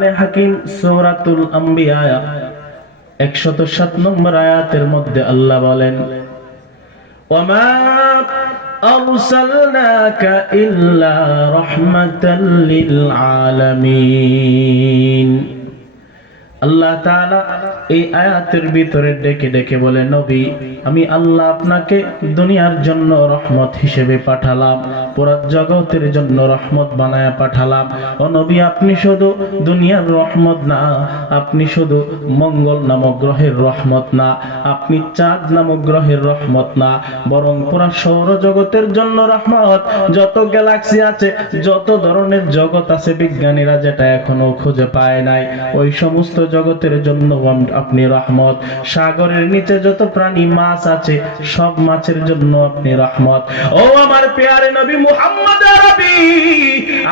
কোরআনে হাকিম সূরাতুল আম্বিয়া 107 নম্বর আয়াতের মধ্যে আল্লাহ বলেন, ওয়ামা আরসালনাকা ইল্লা রাহমাতাল লিল আলামিন। আল্লাহ তাআলা এই আয়াতের ভিতরে ডেকে ডেকে বলে, নবী আমি আল্লাহ আপনাকে দুনিয়ার জন্য রহমত হিসেবে পাঠালাম, পুরো জগতের জন্য রহমত বানায়া পাঠালাম। ও নবী আপনি শুধু দুনিয়ার রহমত না, আপনি শুধু মঙ্গল নামক গ্রহের রহমত না, আপনি চাঁদ নামক গ্রহের রহমত না, বরং পুরো সৌরজগতের জন্য রহমত। যত গ্যালাক্সি আছে, যত ধরনের জগৎ আছে, বিজ্ঞানীরা যেটা এখনো খুঁজে পায় নাই, ওই সমস্ত জগতের জন্য আপনি রহমত। সাগরের নিচে যত প্রাণী মাছ আছে, সব মাছের জন্য আপনি রহমত। ও আমার প্যারে নবী মুহাম্মদ আরবি,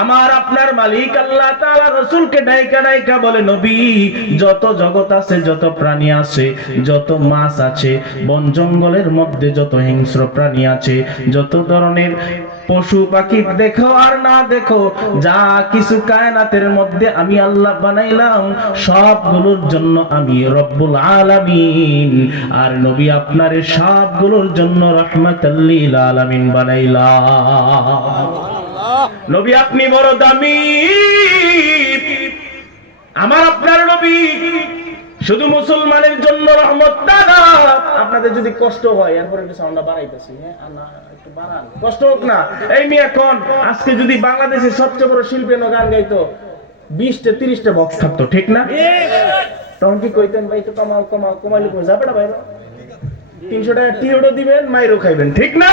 আমার আপনার মালিক আল্লাহ তাআলা রাসূলকে ডাইকা ডাইকা বলে, নবী যত জগৎ আছে, যত প্রাণী আছে, যত মাছ আছে, বন জঙ্গলের মধ্যে যত হিংস্র প্রাণী আছে, যত ধরনের পশু পাখি দেখো আর না দেখো, যা কিছু কায়নাতের মধ্যে আমি আল্লাহ বানাইলাম, সবগুলোর জন্য আমি রব্বুল আলামিন। আর নবী আপনার সবগুলোর জন্য রাহমাতাল লিল আলামিন বানাইলাম। নবী আপনি বড় দামি। আমার আপনার নবী শুধু মুসলমানের জন্য রহমত না। আপনাদের যদি কষ্ট হয়, এরপরে একটু সাউন্ডটা বাড়াইতেছি, হ্যাঁ একটু বাড়ান, কষ্ট হোক না। এই মেয়ে এখন আজকে যদি বাংলাদেশের সবচেয়ে বড় শিল্পী গান গাইতো, 20টা 30টা বক্স থাকতো, ঠিক না? তখন কি কইতেন, ভাই একটু কমাও কমাও, কমাইলে কই যাবে না ভাই, 300 টাকা টিওডো দিবেন, মাইরও খাইবেন, ঠিক না?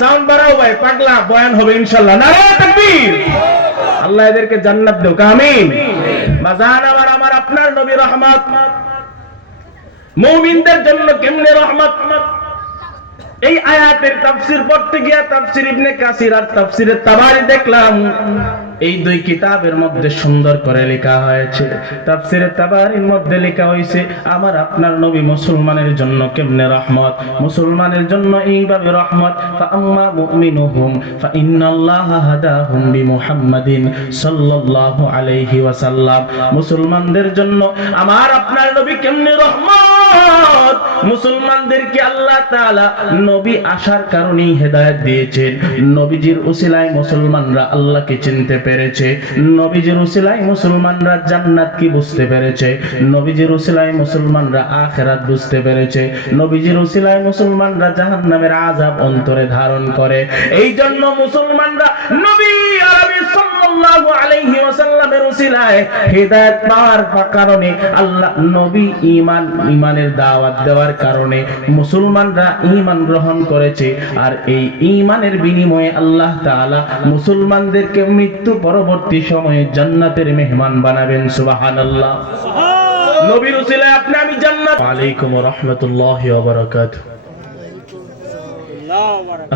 সাউন্ড বাড়াও ভাই, পাগলা বয়ান হবে ইনশাআল্লাহ। নারে তাকবীর। আল্লাহ এদেরকে জান্নাত দেও, আমিন। বাজান আমার আপনার নবী রহমত, মুমিনদের জন্য কেমনে রহমত। এই আয়াতের তাফসীর পড়তে গিয়া তাফসীর ইবনে কাসির আর তাফসীরে তাবারি দেখলাম, এই দুই কিতাবের মধ্যে সুন্দর করে লেখা হয়েছে। তাফসীরে তাবারির মধ্যে লেখা হয়েছে, আমার আপনার নবী মুসলমানের জন্য কেমনে রহমত। মুসলমানের জন্য এইভাবে রহমত, ফাআম্মা মুমিনুহুম ফাইন্নাল্লাহা হাদাহুম বিমুহাম্মাদিন সাল্লাল্লাহু আলাইহি ওয়াসাল্লাম। মুসলমানদের জন্য আমার আপনার নবী কেমনে রহমত। মুসলমানদেরকে আল্লাহ তাআলা নবী আসার কারণেই হেদায়েত দিয়েছেন। নবীজির উসিলায় মুসলমানরা আল্লাহকে চিনতে পেরেছে, নবীজির উসিলায় মুসলমানরা জান্নাত কি বুঝতে পেরেছে, নবীজির উসিলায় মুসলমানরা আখিরাত বুঝতে পেরেছে, নবীজির উসিলায় মুসলমানরা জাহান্নামের আযাব অন্তরে ধারণ করে। এই জন্য মুসলমানরা নবী আরবি সাল্লাল্লাহু আলাইহি ওয়াসাল্লামের উসিলায় হেদায়েত পাওয়ার কারণে, আল্লাহ নবী ঈমানের দাওয়াত দেওয়ার কারণে মুসলমানরা ঈমান গ্রহণ করেছে। আর এই ঈমানের বিনিময়ে আল্লাহ তাআলা মুসলমানদেরকে মৃত্যু পরবর্তী সময়ে জান্নাতের মেহমান বানাবেন। সুবহানাল্লাহ। নবীর উসিলায় আপনি আমি জান্নাত। ওয়ালাইকুম ওয়া রাহমাতুল্লাহি ওয়া বারাকাতুহু।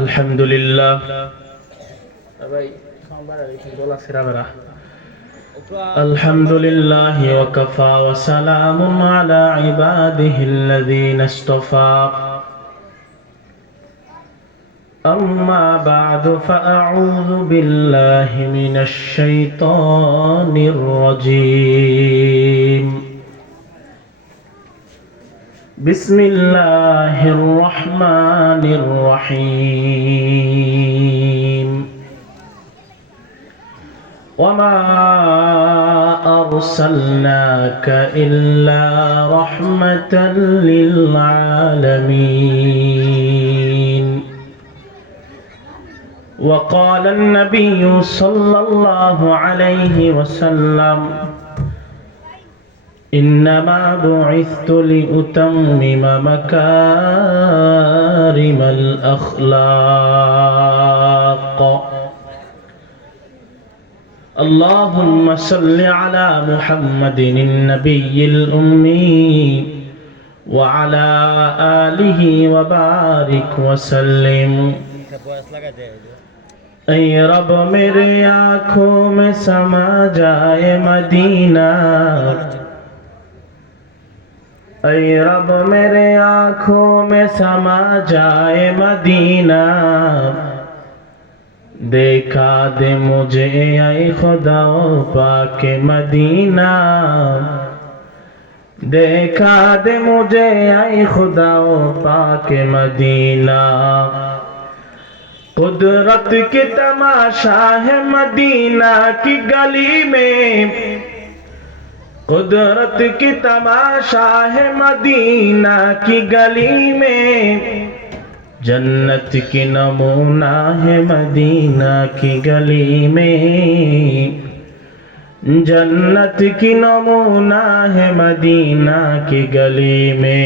আলহামদুলিল্লাহ। ভাই খাবার এই দোলা সিরাবেরা। আলহামদুলিল্লাহি ওয়া কাফা ওয়া সালামুন আলা ইবাদিহিল্লাযীনা ইসতাফা। أما بعد فأعوذ بالله من الشيطان الرجيم. بسم الله الرحمن الرحيم. وما أرسلناك إلا رحمة للعالمين. وقال النبي صلى الله عليه وسلم إنما بعثت لأتمم مكارم الأخلاق. اللهم صل على محمد النبي الأمي وعلى آله وبارك وسلم. ऐ रब मेरे आँखों में समा जाए मदीना, ऐ रब मेरे आँखों में समा जाए मदीना, देखा दे मुझे आए खुदा पाके मदीना देखा दे मुझे आए खुदा पाके मदीना कुदरत की तमाशा है मदीना की गली में कुदरत की तमाशा है मदीना की गली में जन्नत की नमूना है मदीना की गली में जन्नत की नमूना है मदीना की गली में।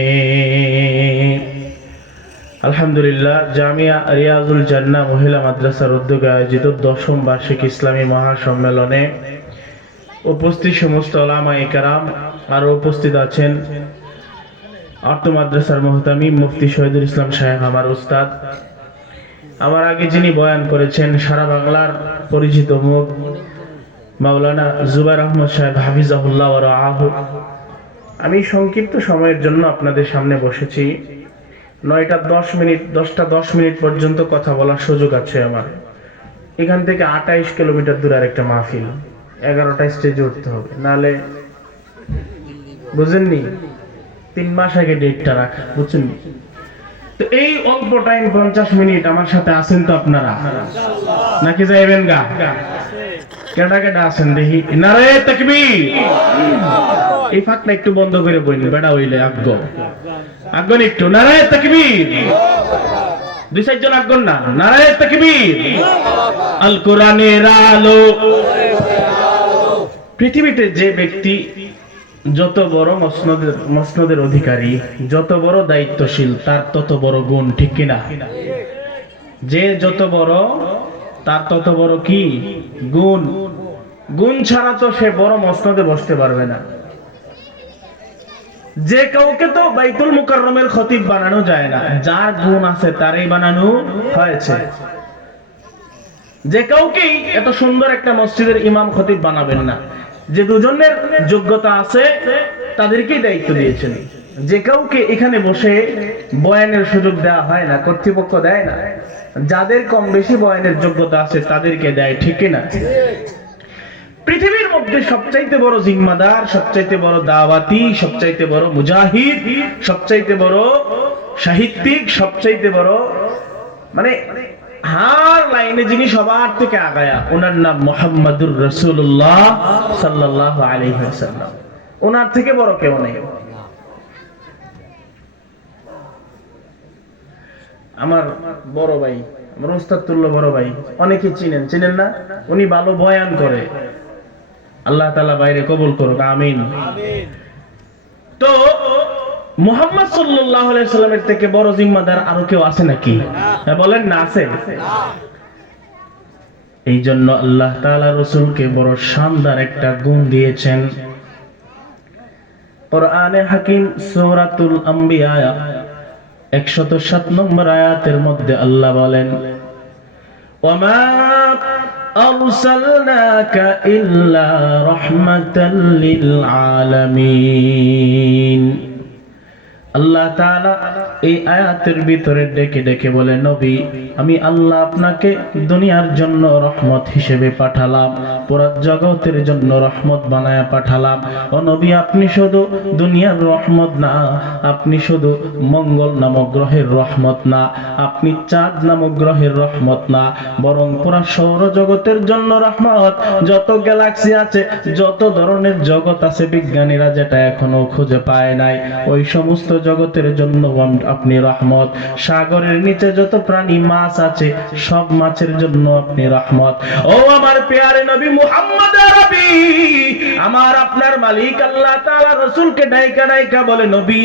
আলহামদুলিল্লাহ জামিয়া রিয়াজুল জান্নাহ মহিলা মাদ্রাসার উদ্যোগে আয়োজিত 10ম বার্ষিক ইসলামী মহাসম্মেলনে উপস্থিত সমস্ত উলামায়ে কেরাম আর উপস্থিত আছেন আর্ত মাদ্রাসার মুহতামিম মুফতি শহীদুল ইসলাম সাহেব আমার উস্তাদ, আমার আগে যিনি বয়ান করেছেন সারা বাংলার পরিচিত মুখ মাওলানা জুবাইর আহমদ সাহেব হাফিজাহুল্লাহ ওয়া রাআহু। আমি সংক্ষিপ্ত সময়ের জন্য আপনাদের সামনে বসেছি। 9টা 10 মিনিট পর্যন্ত কথা বলার সুযোগ আছে আমার। এখান থেকে 28 কিলোমিটার দূরে আরেকটা মাহফিল, 11টা স্টেজে উঠতে হবে, নালে বুঝেননি 3 মাস আগে ডেটটা রাখা, বুঝছেন? তো এই অল্প টাইম 50 মিনিট আমার সাথে আছেন তো আপনারা, নাকি যাইবেন গা? কেডা কেডা আছেন দেখি, নারে তাকবীর। এই ফাঁকটা একটু বন্ধ করে বইনি, বেড়া হইলে আগ্য আগ্গন একটু নারে তাকবীর। 2-4 জন আগ্গন না, নারে তাকবীর। আল কোরআনের আলো। পৃথিবীতে যে ব্যক্তি যত বড় মসনদের অধিকারী, যত বড় দায়িত্বশীল, তার তত বড় গুণ, ঠিক কিনা? যে যত বড় তার তত বড় কি গুণ। গুণ ছাড়া তো সে বড় মসনদে বসতে পারবে না। যে কাউকে তো বাইতুল মুকাররমের খতিব বানানো যায় না, যার গুণ আছে তারই বানানো হয়েছে। যে কাউকেই এত সুন্দর একটা মসজিদের ইমাম খতিব বানাবেন না, যে দুজনের যোগ্যতা আছে তাদেরকেই দায়িত্ব দিয়েছেন। যে কাউকে এখানে বসে বয়ানের সুযোগ দেওয়া হয় না, কর্তৃপক্ষ দেয় না, যাদের কম বেশি বয়ানের যোগ্যতা আছে তাদেরকে দেয়, ঠিক কিনা? পৃথিবীর মধ্যে সবচাইতে বড় জিম্মাদার, সবচাইতে বড় দাওয়াতি, সবচাইতে বড় মুজাহিদ, সবচাইতে বড় সাহিত্যিক, সবচাইতে বড় মানে হার লাইনে যিনি সবার থেকে আগায়া, ওনার নাম মুহাম্মাদুর রাসূলুল্লাহ সাল্লাল্লাহু আলাইহি ওয়াসাল্লাম। ওনার থেকে বড় কেউ নেই। আমার বড় ভাই, আমার উস্তাদ তুল্য বড় ভাই, অনেকে চিনেন না? উনি ভালো বয়ান করে, আল্লাহ তাআলা বাইরে কবুল করুক, আমিন। তো মুহাম্মদ সাল্লাল্লাহু আলাইহি সাল্লামের থেকে বড় জিম্মাদার আরো কেউ আছে নাকি? বলেন না, আছে? এই জন্য আল্লাহ তাআলা রাসূলকে বড় শানদার একটা গুণ দিয়েছেন। কোরআনে হাকিম সূরাতুল আম্বিয়া 107 নম্বর আয়াতের মধ্যে আল্লাহ বলেন, ওয়ামা আরসালনাকা ইল্লা রাহমাতাল লিল আলামিন। আল্লাহ তাআলা এই আয়াতের ভিতরে ডেকে ডেকে বলে, নবী আমি আল্লাহ আপনাকে দুনিয়ার জন্য রহমত হিসেবে পাঠালাম, পুরো জগতের জন্য রহমত বানায়া পাঠালাম। ও নবী আপনি শুধু দুনিয়ার রহমত না, আপনি শুধু মঙ্গল নামক গ্রহের রহমত না, আপনি চাঁদ নামক গ্রহের রহমত না, বরং পুরো সৌরজগতের জন্য রহমত। যত গ্যালাক্সি আছে, যত ধরনের জগৎ আছে, বিজ্ঞানীরা যেটা এখনো খুঁজে পায় নাই, ওই সমস্ত জগতের জন্য আপনি রহমত। সাগরের নিচে যত প্রাণী মাছ আছে, সব মাছের জন্য আপনি রহমত। ও আমার পেয়ারে নবী মুহাম্মদ আরবি, আমার আপনার মালিক আল্লাহ তাআলা রাসূলকে ডাইকা বলে, নবী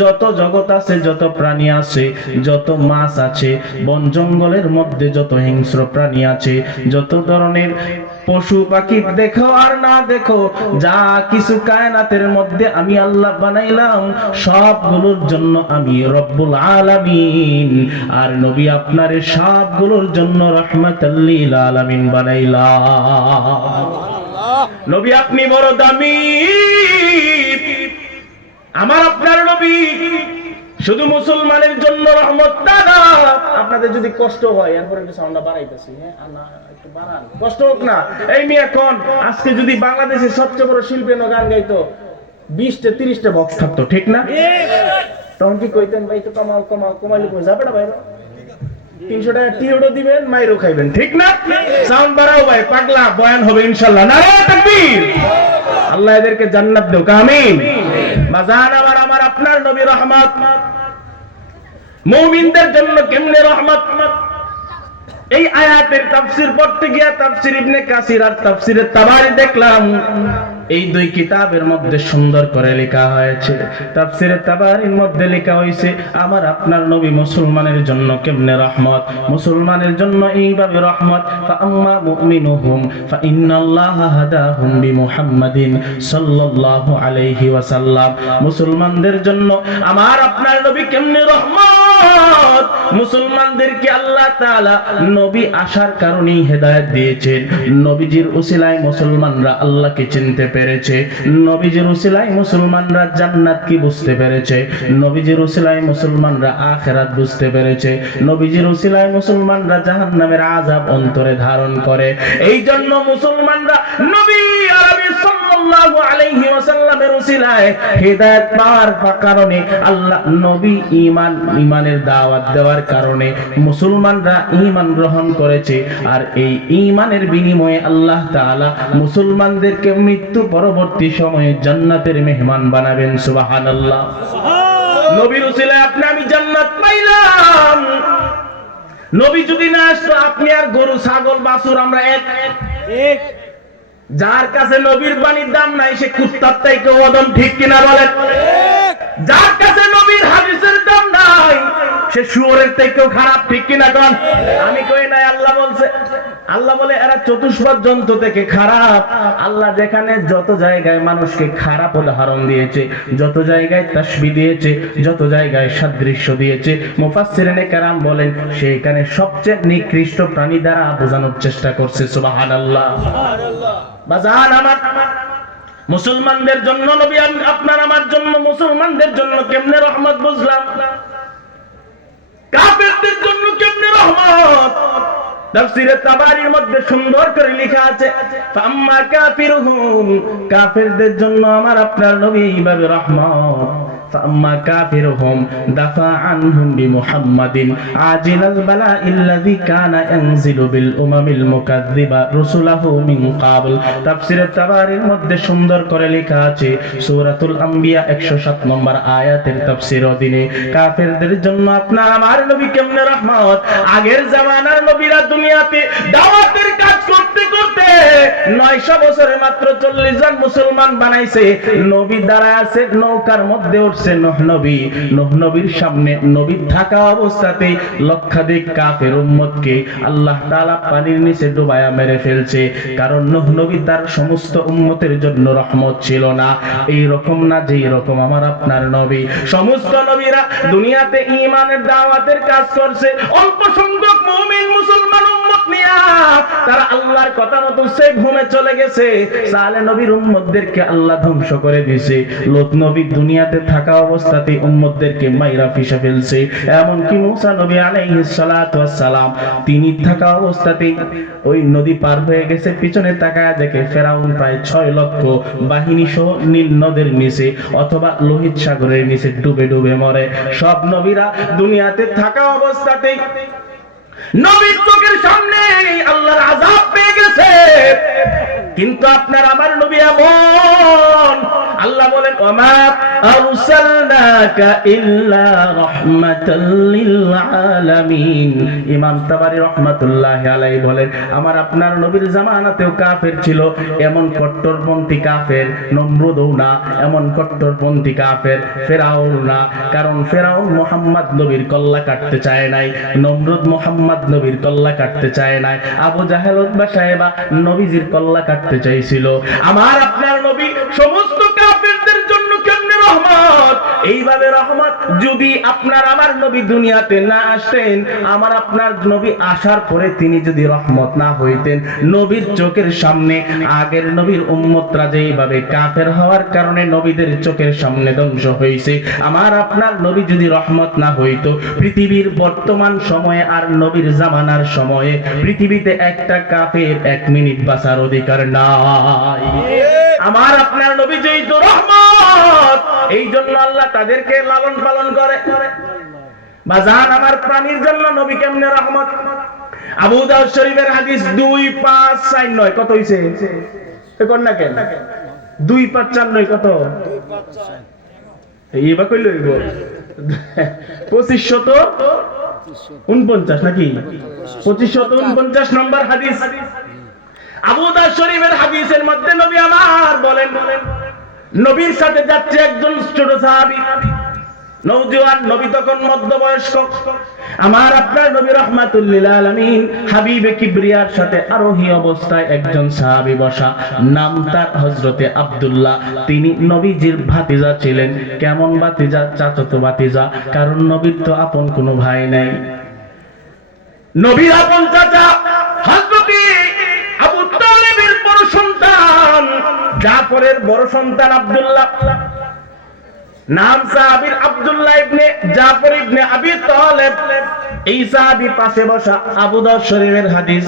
যত জগৎ আছে, যত প্রাণী আছে, যত মাছ আছে, বন জঙ্গলের মধ্যে যত হিংস্র প্রাণী আছে, যত ধরনের পশু পাখি দেখো আর না দেখো, যা কিছু কায়নাতের মধ্যে আমি আল্লাহ বানাইলাম, সবগুলোর জন্য আমি রব্বুল আলামিন। আর নবী আপনার সবগুলোর জন্য রাহমাতাল লিল আলামিন বানাইলাম। নবী আপনি বড় দামি। আমার আপনার নবী শুধু মুসলমানের জন্য রহমত না। আপনাদের যদি কষ্ট হয় এরপর একটু সাউন্ডটা বাড়াইতেছি, হ্যাঁ না একটু বাড়ান, কষ্ট হোক না। এই মেয়ে এখন আজকে যদি বাংলাদেশের সবচেয়ে বড় শিল্পী গান গাইতো 20টা 30টা বক্স থাকতো, ঠিক না? তখন কি কইতেন ভাই তো কমাও কমাও, কমাইলে কই যাবে না ভাই, 300 টাকা টিওডো দিবেন, মাইরও খাইবেন, ঠিক না? সাউন্ড বাড়াও ভাই, পাগলা বয়ান হবে ইনশাআল্লাহ। নারে তাকবীর। আল্লাহ এদেরকে জান্নাত দেও, আমিন। বাজান আমার আপনার নবী রহমত, মুমিনদের জন্য কেমনে রহমত। এই আয়াতের তাফসীর পড়তে গিয়া তাফসীর ইবনে কাসির আর তাফসীরে তাবারি দেখলাম এই দুই কিতাবের মধ্যে সুন্দর করে লেখা হয়েছে। তাফসীরে তাবারির মধ্যে লেখা হয়েছে আমার আপনার নবী মুসলমানের জন্য কেমনে রহমত, মুসলমানের জন্য এইভাবে রহমত। ফাআম্মা মুমিনুহুম ফাইন্নাল্লাহা হাদাহুম বিমুহাম্মাদিন সাল্লাল্লাহু আলাইহি ওয়াসাল্লাম। মুসলমানদের জন্য আমার আপনার নবী কেমনে রহমত, মুসলমানদেরকে আল্লাহ তাআলা নবী আসার কারণেই হেদায়েত দিয়েছেন। নবীজির উসিলায় মুসলমানরা আল্লাহকে চিনতে পেরেছে, নবীজির উসিলায় মুসলমানরা জান্নাত কি বুঝতে পেরেছে, নবীজির উসিলায় মুসলমানরা আখিরাত বুঝতে পেরেছে, নবীজির উসিলায় মুসলমানরা জাহান্নামের আযাব অন্তরে ধারণ করে। এই জন্য মুসলমানরা নবী আরবি সাল্লাল্লাহু আলাইহি ওয়াসাল্লামের উসিলায় হেদায়েত পাওয়ার কারণে আল্লাহ নবী ঈমানের দাওয়াত দেওয়ার কারণে মুসলমানরা ঈমান গ্রহণ করেছে। আর এই ঈমানের বিনিময়ে আল্লাহ তাআলা মুসলমানদেরকে মৃত্যু পরবর্তী সময়ে জান্নাতের মেহমান বানাবেন। সুবহানাল্লাহ। নবীর উসিলায় আপনি আমি জান্নাত পাইলাম। নবী যদি না আসতো আপনি আর গরু ছাগল বাছুর আমরা এক। যার কাছে নবীর বাণীর দাম নাই সে কুত্তার চাইতে ওজন, ঠিক কিনা বলেন? যার কাছে নবীর হাদিসের দাম নাই সে শুয়োরের থেকেও খারাপ, ঠিক কিনা কোন? আমি কই নাই, আল্লাহ বলছে। আল্লাহ বলে এরা চতুষ্পদ জন্তু থেকে খারাপ। আল্লাহ যেখানে যত জায়গায় মানুষকে খারাপ উদাহরণ দিয়েছে, যত জায়গায় তাসবিহ দিয়েছে, যত জায়গায় সাদৃশ্য দিয়েছে, মুফাসসিরিনে কেরাম বলেন সেখানে সবচেয়ে নিকৃষ্ট প্রাণী দ্বারা বোঝানোর চেষ্টা করছে। সুবহানাল্লাহ। বাজান আমার মুসলমানদের জন্য নবী আপনার আমার জন্য মুসলমানদের জন্য কেমনে রহমত বুঝলাম, কাফেরদের জন্য কেমনে রহমত। তাফসীরে তাবারির মধ্যে সুন্দর করে লেখা আছে ফাম্মা কাফিরুহুম, কাফেরদের জন্য আমার আপনার নবী এইভাবে রহমত। ফাম্মা কাফিরুহুম দাফা আনহুম বিমুহাম্মাদিন আজিলাল বালাইল্লাযী কানা ইয়ানজিলু বিল উমামিল মুকাযযিবা রাসূলাহু মিন ক্বাবল। তাফসীরে তাবারির মধ্যে সুন্দর করে লেখা আছে সূরাতুল আম্বিয়া 107 নম্বর আয়াতের তাফসীর অধীনে কাফেরদের জন্য আপনার আমার নবী কেমনে রহমত। আগের জামানার নবীরা দুনিয়াতে দাওয়াতের কাজ করতে করতে 900 বছরে মাত্র 40 জন মুসলমান বানাইছে। নবী দাঁড়ায় আছে নৌকার মধ্যে উঠছে নূহ নবী। নূহ নবীর সামনে নবী থাকা অবস্থাতে লক্ষাধিক কাফের উম্মতকে আল্লাহ তাআলা পানির নিচে ডুবায়া মেরে ফেলছে। কারণ নূহ নবী তার সমস্ত উম্মতের জন্য রহমত ছিল না। এই রকম না যেই রকম আমার আপনার নবী। সমস্ত নবীরা দুনিয়াতে ঈমানের দাওয়াতের কাজ করছে, অল্প সংখ্যক মুমিন মুসলমান উম্মত নিয়া তারা আল্লাহর কথা মতো সে ঘুমে চলে গেছে। সালেহ নবীর উম্মতদেরকে আল্লাহ ধ্বংস করে দিয়েছে। লূত নবী দুনিয়াতে থাকা অবস্থাতে উম্মতদেরকে মাইরা ফিসে ফেলছে। এমনকি মূসা নবী আলাইহিস সালাতু ওয়াস সালাম তিনি থাকা অবস্থাতে ওই নদী পার হয়ে গেছে, পিছনে তাকায় দেখে ফেরাউন প্রায় 6 লক্ষ বাহিনী সহ নীল নদের নিচে অথবা লোহিত সাগরের নিচে ডুবে ডুবে মরে। সব নবীরা দুনিয়াতে থাকা অবস্থাতেই নবীর চোখের সামনে আল্লাহর আযাব পেয়ে গেছে। কিন্তু আপনার আমার নবী এমন, আল্লাহ বলেন ওমা আরসালনাকা ইল্লা রাহমাতাল লিল আলামিন। ইমাম তাবারি রাহমাতুল্লাহি আলাইহি বলেন আমার আপনার নবীর জামানাতেও কাফের ছিল, এমন কট্টরপন্থী কাফের নমরুদও না, এমন কট্টরপন্থী কাফের ফেরাউন না। কারণ ফেরাউন মুহাম্মদ নবীর কল্লা কাটতে চায় নাই, নমরুদ মুহাম্মদ নবীর কল্লা কাটতে চায় নাই, আবু জাহেল উতবা সাহেবা নবীজির কল্লা কাটতে চাইছিল। আমার আপনার নবী সমস্ত কাফেরদের জন্য কেমনে রহমত। এইভাবে রহমত যদি আপনার আমার নবী দুনিয়াতে না আসতেন, আমার আপনার নবী আসার পরে তিনি যদি রহমত না হইতেন, নবীর চোখের সামনে আগের নবীর উম্মতরা যেইভাবে কাফের হওয়ার কারণে নবীদের চোখের সামনে ধ্বংস হয়েছে, আমার আপনার নবী যদি রহমত না হইতো, পৃথিবীর বর্তমান সময়ে আর নবীর জামানার সময়ে পৃথিবীতে একটা কাফের 1 মিনিট বাঁচার অধিকার নাই। আমার আপনার নবী যেহেতু রহমত, এই জন্য আল্লাহ তাদেরকে লালন পালন করে। বাজান আমার প্রাণীর জন্য নবী কেমনে রহমত। আবু দাউদ শরীফের হাদিস 2549 কত হইছে? কোন না কেন 2549 কত? এইবা কইল হইব 2549 নাকি 2549 নম্বর হাদিস। আবু দাউদ শরীফের হাদিসের মধ্যে নবী আমার বলেন, নবীর সাথে যাচ্ছে একজন ছোট সাহাবী, নওজোয়ান, নবী তখন মধ্যবয়স্ক। আমার আপনার নবী রাহমাতুল লিল আলামিন হাবিবে কিবরিয়ার সাথে আরোহী অবস্থায় একজন সাহাবী বসা, নাম তার হযরতে আব্দুল্লাহ। তিনি নবীজির ভাতিজা ছিলেন। কেমন ভাতিজা? চাচাতো ভাতিজা, কারণ নবীর তো আপন কোনো ভাই নাই। নবীর আপন চাচা হযরতে আবু তালেবের বড় সন্তান, জাফরের বড় সন্তান আব্দুল্লাহ। নাম সাহাবীর আব্দুল্লাহ ইবনে জাফর ইবনে আবি তালেব। এই সাহাবী পাশে বসা। আবু দাউদ শরীফের হাদিস।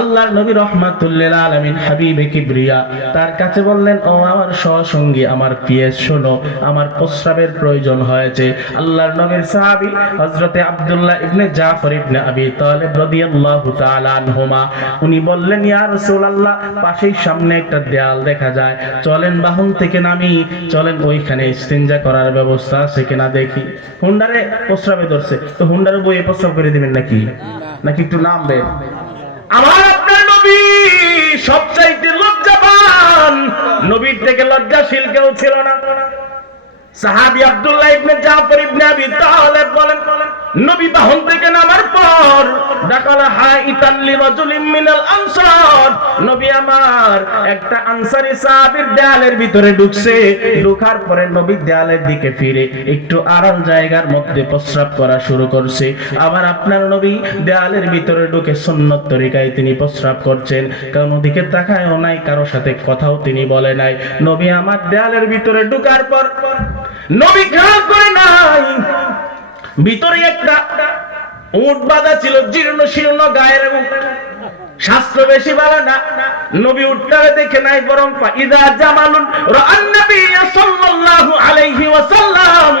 আল্লাহর নবী রাহমাতুল লিল আলামিন হাবিবে কিবরিয়া তার কাছে বললেন, ও আমার সহসঙ্গী, আমার পিএস, শোনো, আমার প্রস্রাবের প্রয়োজন হয়েছে। আল্লাহর নবীর সাহাবী হযরতে আব্দুল্লাহ ইবনে জাফর ইবনে আবি তালেব রাদিয়াল্লাহু তাআলা আনহুমা, উনি বললেন, ইয়া রাসূলুল্লাহ, পাশেই সামনে একটা দেয়াল দেখা যায়, চলেন বাহন থেকে নামি, চলেন ওইখানে ইস্তিনজা করার ব্যবস্থা আছে কিনা দেখি। হুন্ডারে প্রস্রাবে ধরছে, তো হুন্ডারে বইয়ে প্রস্রাব করে দিবেন নাকি একটু নামবেন? আমার আপনার নবী সবচাইতে লজ্জাবান, নবীর থেকে লজ্জাশীল কেউ ছিল না। সাহাবী আব্দুল্লাহ ইবনে জাফর ইবনে আবি তালেব বলেন, নবী বাহন থেকে নামার পর দাখালা হাইতান লিরাজুলিন মিনাল আনসার, নবী আমার একটা আনসারী সাহাবীর দেয়ালের ভিতরে ঢুকছে। ঢোকার পরে নবী দেয়ালের দিকে ফিরে একটু আড়াল জায়গার মধ্যে প্রস্রাব করা শুরু করছে। আবার আপনার নবী দেয়ালের ভিতরে ঢুকে সুন্নত তরিকায় তিনি প্রস্রাব করছেন, কারণ ওদিকে তাকায়ও নাই, কারোর সাথে কথাও তিনি বলে নাই। নবী আমার দেয়ালের ভিতরে ঢোকার পর নবী খেয়াল করে নাই ভিতরে একটা উট বাঁধা ছিল, জীর্ণ শীর্ণ গায়ের, এবং শাস্ত্র বেশি ভালো না। নবী উটটারে দেখে নাই, বরং ইদা জামালুন রাআন নবী সাল্লাল্লাহু আলাইহি ওয়াসাল্লাম,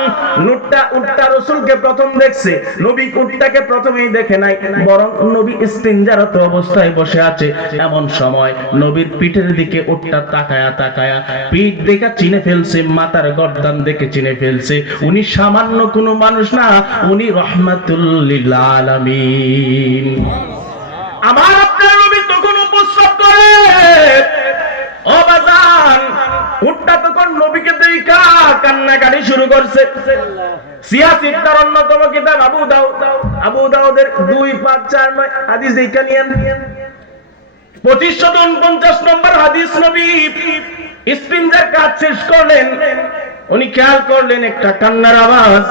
উটটা রাসূলকে প্রথম দেখছে। নবী উটটাকে প্রথমেই দেখে নাই, বরং নবী ইস্তিনজারত অবস্থায় বসে আছে। এমন সময় নবীর পিঠের দিকে উটটা তাকায়া তাকায়া পিঠ দেখে চিনে ফেলছে, মাথার গর্দান দেখে চিনে ফেলছে। উনি সামান্য কোনো মানুষ না, উনি রাহমাতুল লিল আলামিন। আমার আপনার নবী তখন উপস্থাপ করে, ও বাজান, উটটা তখন নবীকে দেখা কান্নাকাটি শুরু করছে। সিয়াসির তার অন্যতম কিতাব আবু দাউদের 2549 হাদিস দেখা নিয়েন। 2549 নম্বর হাদিস। নবী ইস্তিনজার কাজ শেষ করলেন, উনি খেয়াল করলেন একটা কান্নার আওয়াজ।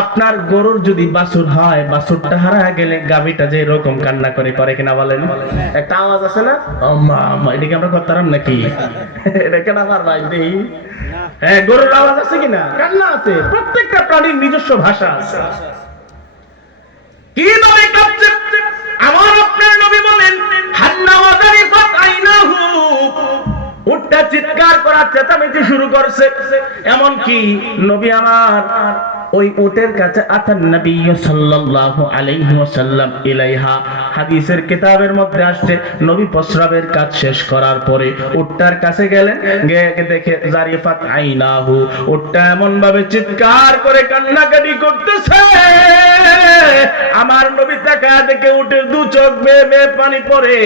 আপনার গরুর যদি বাছুর হয়, বাছুরটা হারা গেলে গাভীটা যে এরকম কান্না করে কিনা বলেন? একটা আওয়াজ আছে না, এটাকে আমরা করতাম নাকি? এটা কেন আমার ভাই দেই? হ্যাঁ, গরুর আওয়াজ আছে কিনা? কান্না আছে। প্রত্যেকটা প্রাণীর নিজস্ব ভাষা আছে। কি নবী কাঁদছে? আমার আপনার নবী বলেন, হান্না ওয়াজারিফাত আইনাহু, উটটা চিৎকার করার চেঁচামেচি শুরু করছে। এমন কি নবী আমার ওই উটের কাছে আতান নবী সাল্লাল্লাহু আলাইহি ওয়াসাল্লাম ইলাইহা, হাদিসের কিতাবের মধ্যে আসছে, নবী প্রস্রাবের কাজ শেষ করার পরে উটটার কাছে গেলেন, গিয়ে দেখে জারিফাত আইনাহু, উটটা এমন ভাবে চিৎকার করে কান্নাকাটি করতেছে। আমার নবী তাকায়া দেখে উটের দু চোখ বেয়ে বেয়ে পানি পড়ে।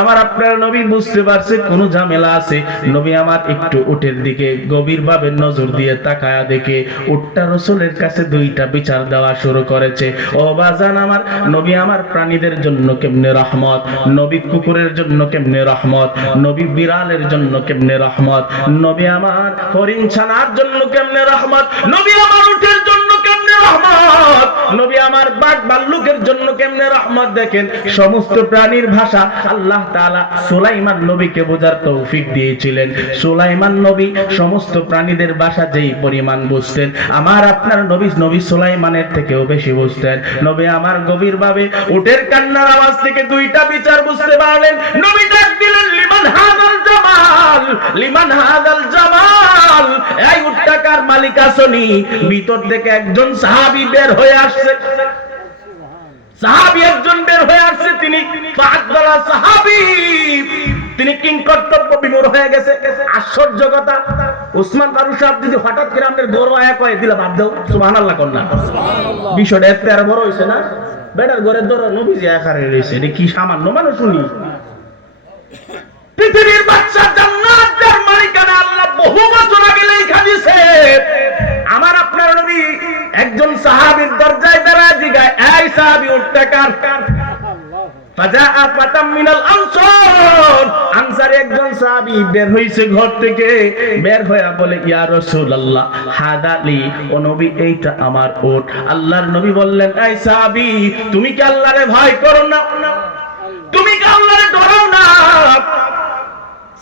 আমার আপনার নবী বুঝতে পারছে কোনো ঝামেলা আছে। নবী আমার একটু উটের দিকে গভীরভাবে নজর দিয়ে তাকায়া দেখে উটটা রাসূলের কাছে কাছে দুইটা বিচার দেওয়া শুরু করেছে। ও বাজান আমার, নবী আমার প্রাণীদের জন্য কেমনে রহমত, নবী কুকুরের জন্য কেমনে রহমত, নবী বিড়ালের জন্য কেমনে রহমত, নবী আমার হরিণ ছানার জন্য কেমনে রহমত, নবী আমার উটের জন্য কেমনে রহমত, নবী আমার বাঘ ভাল্লুকের জন্য কেমনে রহমত। দেখেন সমস্ত প্রাণীর ভাষা আল্লাহ তাআলা সুলাইমান নবীকে বোঝার তৌফিক দিয়েছিলেন। সুলাইমান নবী সমস্ত প্রাণীদের ভাষা যেই পরিমাণ বুঝতেন, আমার আপনার নবী সুলাইমানের থেকেও বেশি বুঝতেন। নবী আমার গভীরভাবে উটের কান্নার আওয়াজ থেকে দুইটা বিচার বুঝতে পারলেন। নবী ডাক দিলেন, লিমান হাযাল জামাল, লিমান হাযাল জামাল, এই উটটা কার মালিক আসনি? ভিতর থেকে একজন সাহাবী বের হয়ে আসছে। সাহাবী একজন বের হয়ে আসছে, তিনি ফাদলা সাহাবী, তিনি কিংকর্তব্য বিমূঢ় হয়ে গেছে। আশ্চর্য কথা, ওসমান ফারুক সাহেব যদি হঠাৎ করে আমাদের গরু আয়া কয়ে দিলা বাদ দাও, সুবহানাল্লাহ কোন না, বিষয়টা এত আর বড় হইছে না? বেটার ঘরের ধরো নবীজি আকারে রয়েছে, এটা কি সামান্য মানুষ? শুনি পৃথিবীর বাদশা জান্নাত যার মালিকানা আল্লাহ বহু বছর আগে লেখা দিয়েছে। আমার আপনার নবী একজন সাহাবীর দরজায় দাঁড়ায় জিগায়, এই সাহাবী উটটা কার? ফাজাআ ফাতাম মিনাল আনসার, আনসারী একজন সাহাবী বের হইছে ঘর থেকে, বের হইয়া বলে, ইয়া রাসূলুল্লাহ হাদা লি, ও নবী এইটা আমার উট। আল্লাহর নবী বললেন, এই সাহাবী তুমি কি আল্লাহরে ভয় করো না? তুমি কি আল্লাহরে ডরাও না?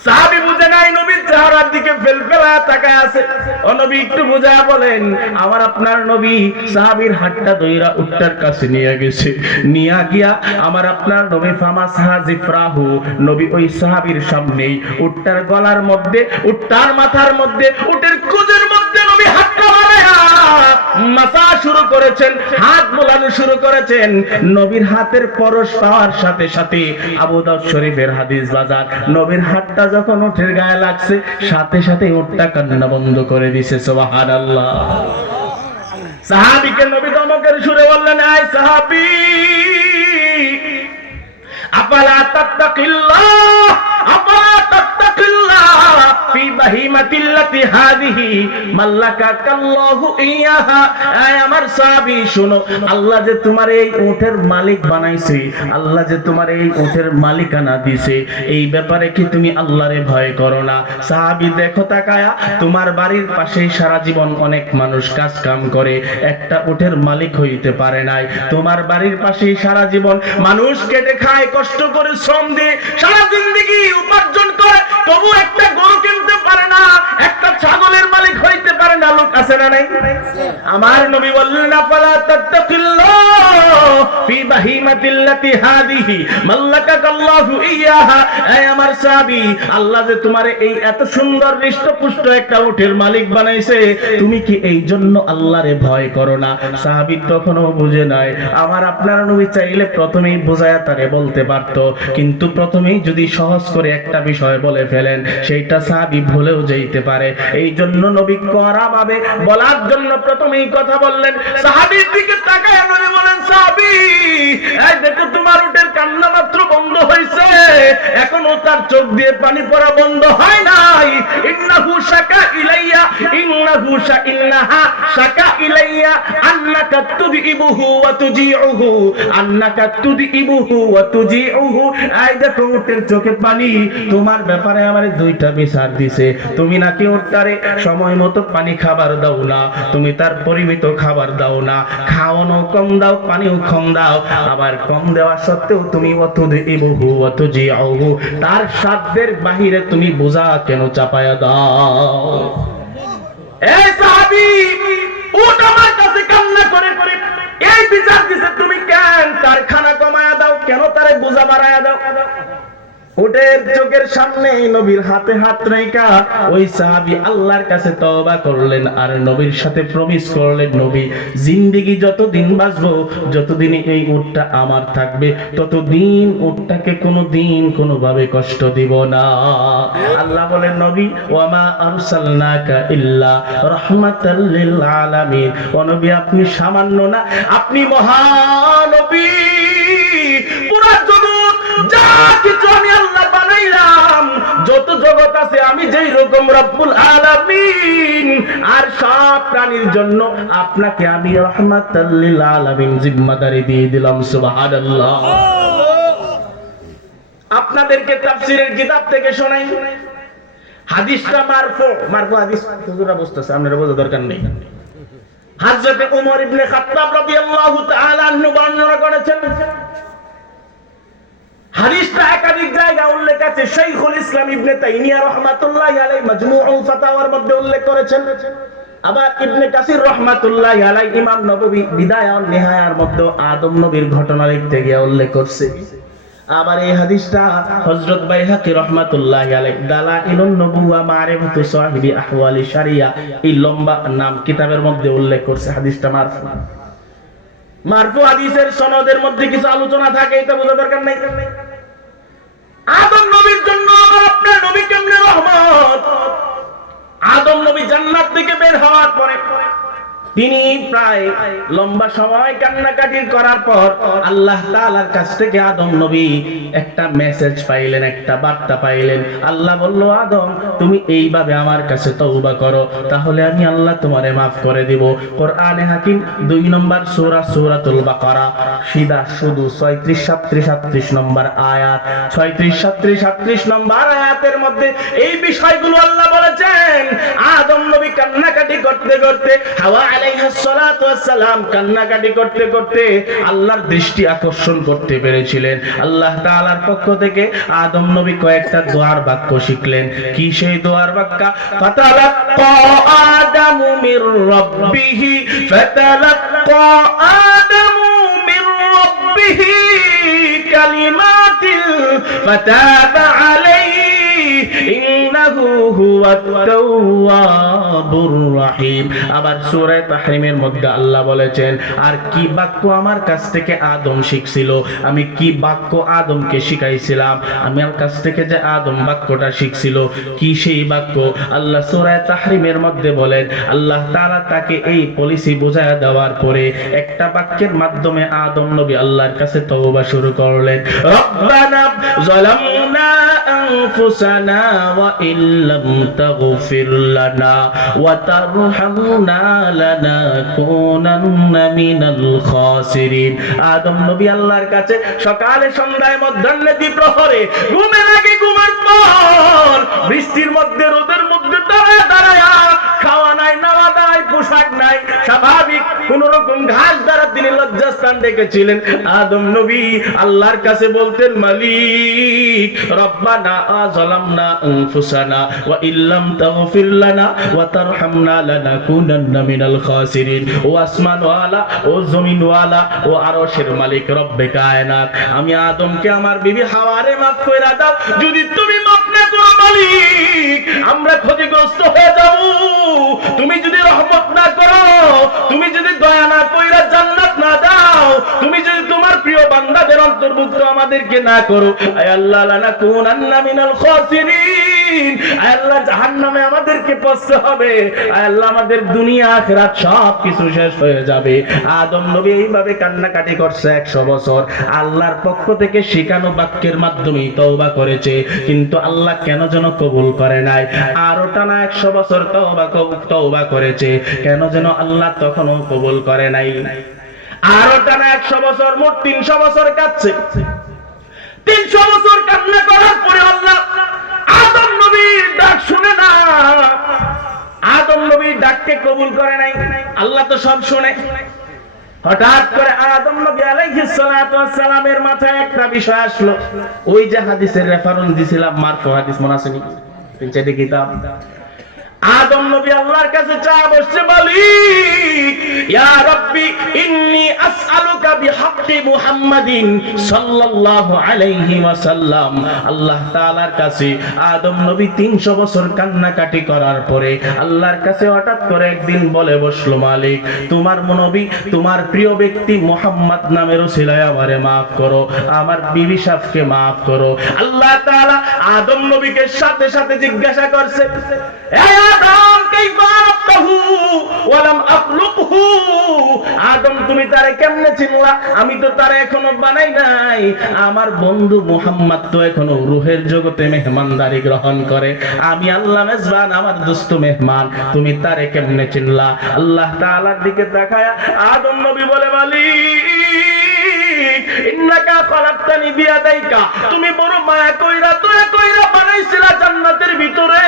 সাহাবী বুঝে নাই নবীর চেহারার দিকে ফেলফেলা তাকায় আছে। ও নবী একটু বুঝা বলেন। আমার আপনার নবী সাহাবীর হাতটা ধইরা উটটার কাছে নিয়ে গেছে, নিয়া গিয়া আমার আপনার নবী ফামাসহা জিফরাহু, নবী ওই সাহাবীর সামনেই উটটার গলার মধ্যে, উটটার মাথার মধ্যে, উটের কুজের মধ্যে নবী হাতটা মারায়া মাসা শুরু করেছেন, হাত মোলানো শুরু করেছেন। নবীর হাতের পরশ পাওয়ার সাথে সাথে আবু দাউদ শরীফের হাদিস বাজার, নবীর হাতটা যখন উটের গায়ে লাগছে সাথে সাথে উটটা কান্না বন্ধ করে দিয়েছে। সুবহানাল্লাহ। সাহাবীকে নবী ধমকের সুরে বললেন, এই সাহাবী আফালা তাত্তাকিল্লাহ, আফালা তাত্তাকিল্লাহ ফি বাহিমাতিল্লাতি হাদিহি মাল্লাকাকাল্লাহু ইয়াহা। এই আমার সাহাবী শুনো, আল্লাহ যে তোমার এই উটের মালিক বানাইছে, আল্লাহ যে তোমার এই উটের মালিকানা দিয়েছে, এই ব্যাপারে কি তুমি আল্লাহরে ভয় করো না? সাহাবী দেখো তাকায়া, তোমার বাড়ির পাশে সারা জীবন অনেক মানুষ কাজ কাম করে, একটা উটের মালিক হইতে পারে নাই। তোমার বাড়ির পাশে সারা জীবন মানুষ কেটে খায়, কষ্ট করে শ্রম দিয়ে সারা জিন্দেগি উপার্জন করে, তবু একটা গরু কিনতে পারে না, একটা ছাগলের মালিক হইতে পারে না। লোক আছে না নাই? আমার নবী বললেন, আফালা তাত্তাকিল্লাহ ফি বাহিমাতিল্লাতি হাদিহি মাল্লাকাকাল্লাহু ইয়াহা। এই আমার সাহাবী, আল্লাহ যে তোমারে এই এত সুন্দর হৃষ্টপুষ্ট একটা উটের মালিক বানাইছে, তুমি কি এই জন্য আল্লাহরে ভয় করো না? সাহাবী তখনও বুঝে নাই। আমার আপনার নবী চাইলে প্রথমেই বোঝায়া তারে বলতে পারতো, কিন্তু প্রথমেই যদি সহজ করে একটা বিষয় বলে ফেলেন, সেইটা সাহাবী ভুলেও যেতে পারে। এই জন্য নবী কড়া ভাবে বলার জন্য প্রথমেই কথা বললেন। সাহাবীর দিকে তাকায় নবী বলেন, সাহাবী এই দেখো তোমার উটের কান্না মাত্র বন্ধ হয়েছে, এখনো তার চোখ দিয়ে পানি পড়া বন্ধ হয় নাই। ইন্নাহু শাকা ইলাইয়া, ইন্নাহু ইন্নাহা শাকা ইলাইয়া আন্নাকা তুদিবুহু ওয়া তুজিউহু, আন্নাকা তুদিবুহু ওয়া তুজিউহু। এই দেখো উটের চোখে পানি, তোমার ব্যাপারে আমারে দুইটা বিচার দিছে। তুমি নাকি উটটারে সময় মতো পানি খাবার দাও না, তুমি তার পরিমিত খাবার দাও না, খাওয়ানো কম দাও, পানিও কম দাও, আবার কম দেওয়া সত্ত্বেও তুমি ওয়াতুদিবুহু ওয়া তুজিউহু, তার সাধ্যের বাহিরে তুমি বোঝা কেন চাপায়া দাও? এই সাহাবী উট আমার কাছে কান্না করে করে এই বিচার দিছে, তুমি কেন তার খানা কমায়া দাও, কেন তারে বোঝা বাড়ায়া দাও? উটের চোখের সামনে নবীর হাতে হাত রেখা ওই সাহাবী আল্লাহর কাছে তওবা করলেন আর নবীর সাথে প্রমিস করলেন, নবী জিন্দেগি যতদিন বাঁচবো, যতদিন এই উটটা আমার থাকবে, ততদিন উটটাকে কোনোদিন কোনোভাবে কষ্ট দিব না। আল্লাহ বলেন, নবী ওয়ামা আরসালনাকা ইল্লা রাহমাতাল লিল আলামিন, ও নবী আপনি সামান্য না, আপনি মহানবী। পুরা জগৎ যা কিছু আমি আল্লাহ বানাইলাম, যত জগৎ আছে আমি যেই রকম রব্বুল আলামিন, আর সব প্রাণীর জন্য আপনাকে আমি রাহমাতাল লিল আলামিন জিম্মাদারি দিয়ে দিলাম। সুবহানাল্লাহ। আপনাদেরকে তাফসীরের কিতাব থেকে শোনাই, হাদিসটা মারফু হাদিস, হুজুরা বুঝতেছে, আপনারা বোঝা দরকার নেই। হযরত ওমর ইবনে খাত্তাব রাদিয়াল্লাহু তাআলা আনহু বর্ণনা করেছেন, হাদিসটা একাধিক জায়গায় উল্লেখ আছে। শাইখুল ইসলাম ইবনে তাইমিয়া রাহমাতুল্লাহি আলাইহি মাজমুউল ফাতাওয়ার মধ্যে উল্লেখ করেছেন। আবার ইবনে কাসির রাহমাতুল্লাহি আলাইহি ইমাম নববী বিদায়া ওয়ান নিহায়ার মধ্যে আদম নবীর ঘটনা লিখতে গিয়ে উল্লেখ করছে। আবার এই হাদিসটা হযরত বাইহাকী রাহমাতুল্লাহি আলাইহি দালাইলুন নবুওয়া মারিফাতু সাহিবি আহওয়ালি শারিয়া এই লম্বা নাম কিতাবের মধ্যে উল্লেখ করছে। হাদিসটা মারফু হাদিসের সনদের মধ্যে কিছু আলোচনা থাকে, এটা বোঝা দরকার নাই। আদম নবীর জন্য আমার আপনার নবী কেমনে রহমত। আদম নবী জান্নাত থেকে বের হওয়ার পরে তিনি প্রায় লম্বা সময় কান্নাকাটি করার পর আল্লাহ তাআলার কাছ থেকে আদম নবী একটা মেসেজ পাইলেন, একটা বার্তা পাইলেন। আল্লাহ বলল, আদম তুমি এইভাবে আমার কাছে তওবা করো, তাহলে আমি আল্লাহ তোমারে maaf করে দিব। কোরআনে হাকিম 2 নম্বর সূরা সূরাতুল বাকারা সিধা শুধু 36 37 38 নম্বর আয়াত, 36 37 38 নম্বর আয়াতের মধ্যে এই বিষয়গুলো আল্লাহ বলেছেন। আদম নবী কান্নাকাটি করতে করতে, হাওয়া আলাইহিস সালাতু ওয়াস সালাম কান্নাকাটি করতে করতে আল্লাহর দৃষ্টি আকর্ষণ করতে পেরেছিলেন। আল্লাহ তাআলার পক্ষ থেকে আদম নবী কয়েকটা দোয়ার বাক্য শিখলেন। কি সেই দোয়ার বাক্য? ফাতালাক্কা আদামু মির রাব্বিহি, ফাতালাক্কা আদামু মির রাব্বিহি কালিমাতিন ফাতাবা আলাইহি ইন্নাহু হুয়াত তাওয়াবুর রহিম। আবার সূরা তাহরিমের মধ্যে আল্লাহ বলেছেন, আর কি বাক্য আমার কাছ থেকে আদম শিখছিল, আমি কি বাক্য আদমকে শিখাইছিলাম, আমার কাছ থেকে যে আদম বাক্যটা শিখছিল, কি সেই বাক্য? আল্লাহ সূরা তাহরিমের মধ্যে বলেন, আল্লাহ তাআলা তাকে এই পলিসি বোঝায়া দেওয়ার পরে একটা বাক্যের মাধ্যমে আদম নবী আল্লাহর কাছে তওবা শুরু করলেন। রব্বানা যালামনা আনফুসানা ওয়া ইল্লাম তাগফির লানা ওয়া তারহামনা লানাকুনান্না মিনাল খাসিরিন। আদম নবী আল্লাহর কাছে সকালে সন্ধ্যায় মধ্যাহ্নে দ্বিপ্রহরে, ঘুমের আগে ঘুমের পর, বৃষ্টির মধ্যে রোদের মধ্যে দাঁড়ায় দাঁড়ায়, খাওয়া নাই, নাওয়া নাই, পোশাক নাই, স্বাভাবিক কোন রকম ঘাস দ্বারা তিনি লজ্জাস্থান ডেকেছিলেন। আদম নবী আল্লাহর কাছে বলতেন, মালিক রব্বানা যালামনা আনফুসানা ওয়া ইল্লাম তাগফির লানা ওয়া তারহামনা লানাকুনান্না মিনাল খাসিরিন। ও আসমান ওয়ালা, ও জমিন ওয়ালা, ও আরশের মালিক রব্বে কায়নাত, আমি আদমকে আমার বিবি হাওয়ারে maaf কইরা দাও। যদি তুমি maaf না করো মালিক, আমরা ক্ষতিগ্রস্ত হয়ে যাব। তুমি যদি রহমত না করো, তুমি যদি দয়া না কইরা জান্নাত না দাও, তুমি যদি তোমার প্রিয় বান্দাদের অন্তর্ভুক্ত আমাদেরকে না করো, আয় আল্লাহ লানাকুনান্না মিনাল খাসিরিন, আয় আল্লাহ জাহান্নামে আমাদেরকে পড়তে হবে, আয় আল্লাহ আমাদের দুনিয়া আখিরাত সব কিছু শেষ হয়ে যাবে। আদম নবী এইভাবে কান্নাকাটি করছে 100 বছর। আল্লাহর পক্ষ থেকে শেখানো বাক্যের মাধ্যমে তওবা করেছে, কিন্তু আল্লাহ কেন যেন কবুল করে নাই। আরো টানা 100 বছর তওবা করেছে, কেন যেন আল্লাহ তখনও কবুল করে নাই। আরো টানা 100 বছর, মোট 300 বছর কাটছে। 300 বছর কান্না করার পরে আল্লাহ আদম নবীর ডাক শুনে না, আদম নবীর ডাককে কবুল করে নাই। আল্লাহ তো সব শুনে। হঠাৎ করে আদম নবী আলাইহিস সালাতু ওয়াস সালামের মাথায় একটা বিষয় আসলো। ওই যে হাদিসের রেফারেন্স দিছিলাম, মারফু হাদিস মনে আছে নি? 3-4টি কিতাব। আদম নবী আল্লাহর কাছে চা বসছে, মালিক ইয়া রাব্বি ইন্নী আসআলুকা বিহাক্কি মুহাম্মাদিন সাল্লাল্লাহু আলাইহি ওয়াসাল্লাম। আল্লাহ তাআলার কাছে আদম নবী 300 বছর কান্নাকাটি করার পরে আল্লাহর কাছে হঠাৎ করে একদিন বলে বসলো, মালিক তোমার নবী, তোমার প্রিয় ব্যক্তি মুহাম্মদ নামের ওসিলায় আমারে maaf করো, আমার বিবি সাফকে maaf করো। আল্লাহ তাআলা আদম নবীকে সাথে সাথে জিজ্ঞাসা করছে, আদম কাইফা আরাফতাহু ওয়া লাম আখলুকহু, আদম তুমি তারে কেমনে চিনলা? আমি তো তারে এখনো বানাই নাই। আমার বন্ধু মুহাম্মদ তো এখনো রূহের জগতে মেহমানদারি গ্রহণ করে। আমি আল্লাহ মেজবান, আমার দোস্ত মেহমান, তুমি তারে কেমনে চিনলা? আল্লাহ তাআলার দিকে তাকায়া আদম নবী বলে, মালিক ইন্নাকা খলাকতানি বিয়াদাইকা, তুমি বড় মায়া কইরা বানাইছিলা জান্নাতের ভিতরে।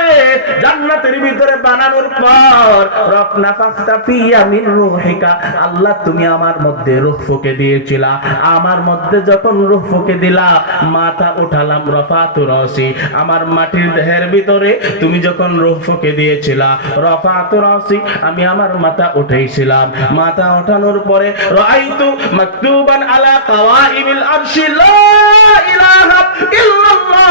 জান্নাতের ভিতরে বানানোর পর রফনা ফাস্তা ফিয়া মিন রূহিকা, আল্লাহ তুমি আমার মধ্যে রূহ ফুঁকে দিয়েছিলা। আমার মধ্যে যখন রূহ ফুঁকে দিলা, মাথা উঠালাম, রফাতু রাসি, আমার মাটির দেহের ভিতরে তুমি যখন রূহ ফুঁকে দিয়েছিলা, রফাতু রাসি, আমি আমার মাথা উঠাইছিলাম। মাথা ওঠানোর পরে রাআইতু মাকতুবান আলা কাওয়াইবিল আরশি লা ইলাহা ইল্লাল্লাহ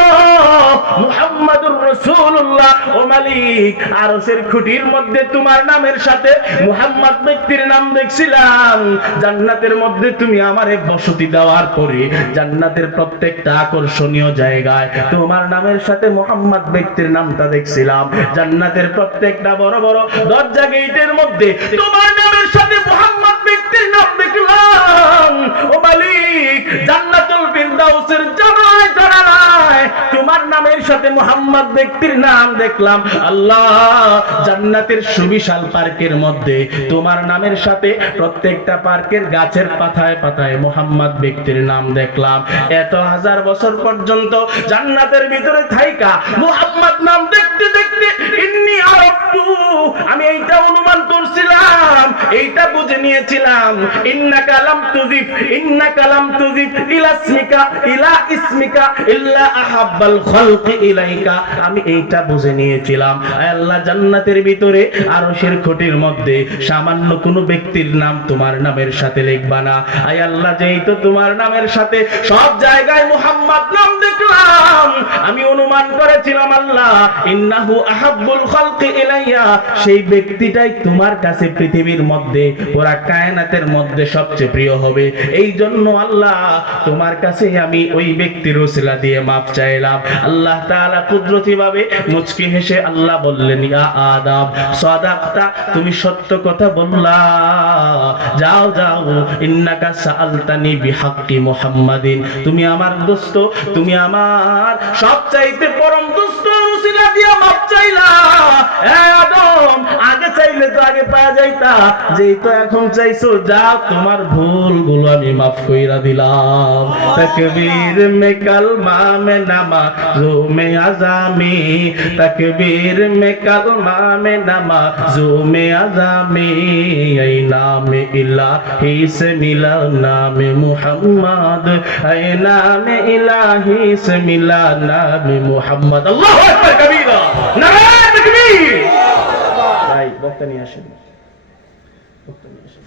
মুহাম্মাদুর রাসূলুল্লাহ। ও মালিক, আরশের খুঁটির মধ্যে তোমার নামের সাথে মুহাম্মদ ব্যক্তির নাম দেখছিলাম। জান্নাতের মধ্যে তুমি আমারে বসতি দেওয়ার পরে জান্নাতের প্রত্যেকটা আকর্ষণীয় জায়গায় তোমার নামের সাথে মুহাম্মদ ব্যক্তির নামটা দেখছিলাম। জান্নাতের প্রত্যেকটা বড় বড় দরজা গেটের মধ্যে তোমার নামের সাথে মুহাম্মদ ব্যক্তির নাম দেখলাম। ও মালিক, জান্নাতুল ফিরদাউসের জানালায় তোমার নামের সাথে মুহাম্মদ ব্যক্তির নাম দেখলাম। আল্লাহ, জান্নাতের সুবিশাল পার্কের মধ্যে তোমার নামের সাথে প্রত্যেকটা পার্কের গাছের পাতায় পাতায় মুহাম্মদ ব্যক্তির নাম দেখলাম। এত হাজার বছর পর্যন্ত জান্নাতের ভিতরে থাইকা মুহাম্মদ নাম দেখতে দেখতে ইন্নী আরাফতু, আমি এইটা অনুমান করছিলাম, এইটা বুঝে নিয়েছিলাম। ইন্নাকা লাম তুযিফ ইলা ইসমিকা ইল্লা আহাব্বাল খালকি ইলাইকা, আমি এইটা বুঝে নিয়েছিলাম। আল্লাহ, জান্নাতের ভিতরে আরশের খুঁটির মধ্যে সামান্য কোনো ব্যক্তির নাম তোমার নামের সাথে লিখবা না। আয় আল্লাহ, যেই তো তোমার নামের সাথে সব জায়গায় মুহাম্মদ নাম দেখলাম, আমি অনুমান করেছিলাম আল্লাহ ইন্নাহু আহাব্বুল খালকি ইলাইয়া, সেই ব্যক্তিটাই তোমার কাছে পৃথিবীর মধ্যে পুরা কায়নাতের মধ্যে সবচেয়ে প্রিয় হবে। এই জন্য আল্লাহ, তোমার কাছে আমি ওই ব্যক্তির ওসিলা দিয়ে মাফ চাইলাম। আল্লাহ তাআলা কুদরতি ভাবে মুচকি হেসে আল্লাহ বললেন, ইয়া আদম সাদাকতা, তুমি সত্য কথা বললা, যাও যাও, ইন্নাকা সাআলতানি বিহাক্কি মুহাম্মাদিন, তুমি আমার দোস্ত, তুমি আমার সবচাইতে পরম দোস্ত, ওসিলা দিয়ে মাফ চাইলা। এ আদম, আগে চাইলে তো আগে পাওয়া যাইতা, যেই তো এখন চাইছো, যাও, তোমার ভুলগুলো আমি মাফ কইরা দিলাম। তাকবীর মে কলমা মে নামাজো মে আযামি, তাকবীর মে কলমা মে নামাজো মে আযামি, এই নামে ইলাহি সে মিলা নামে মুহাম্মদ, এই নামে ইলাহি সে মিলা নামে মুহাম্মদ। আল্লাহু আকবার কবীরা, নারে তাকবীর। ভাই বক্তা নিয়ে আসেন, বক্তা নিয়ে আসেন,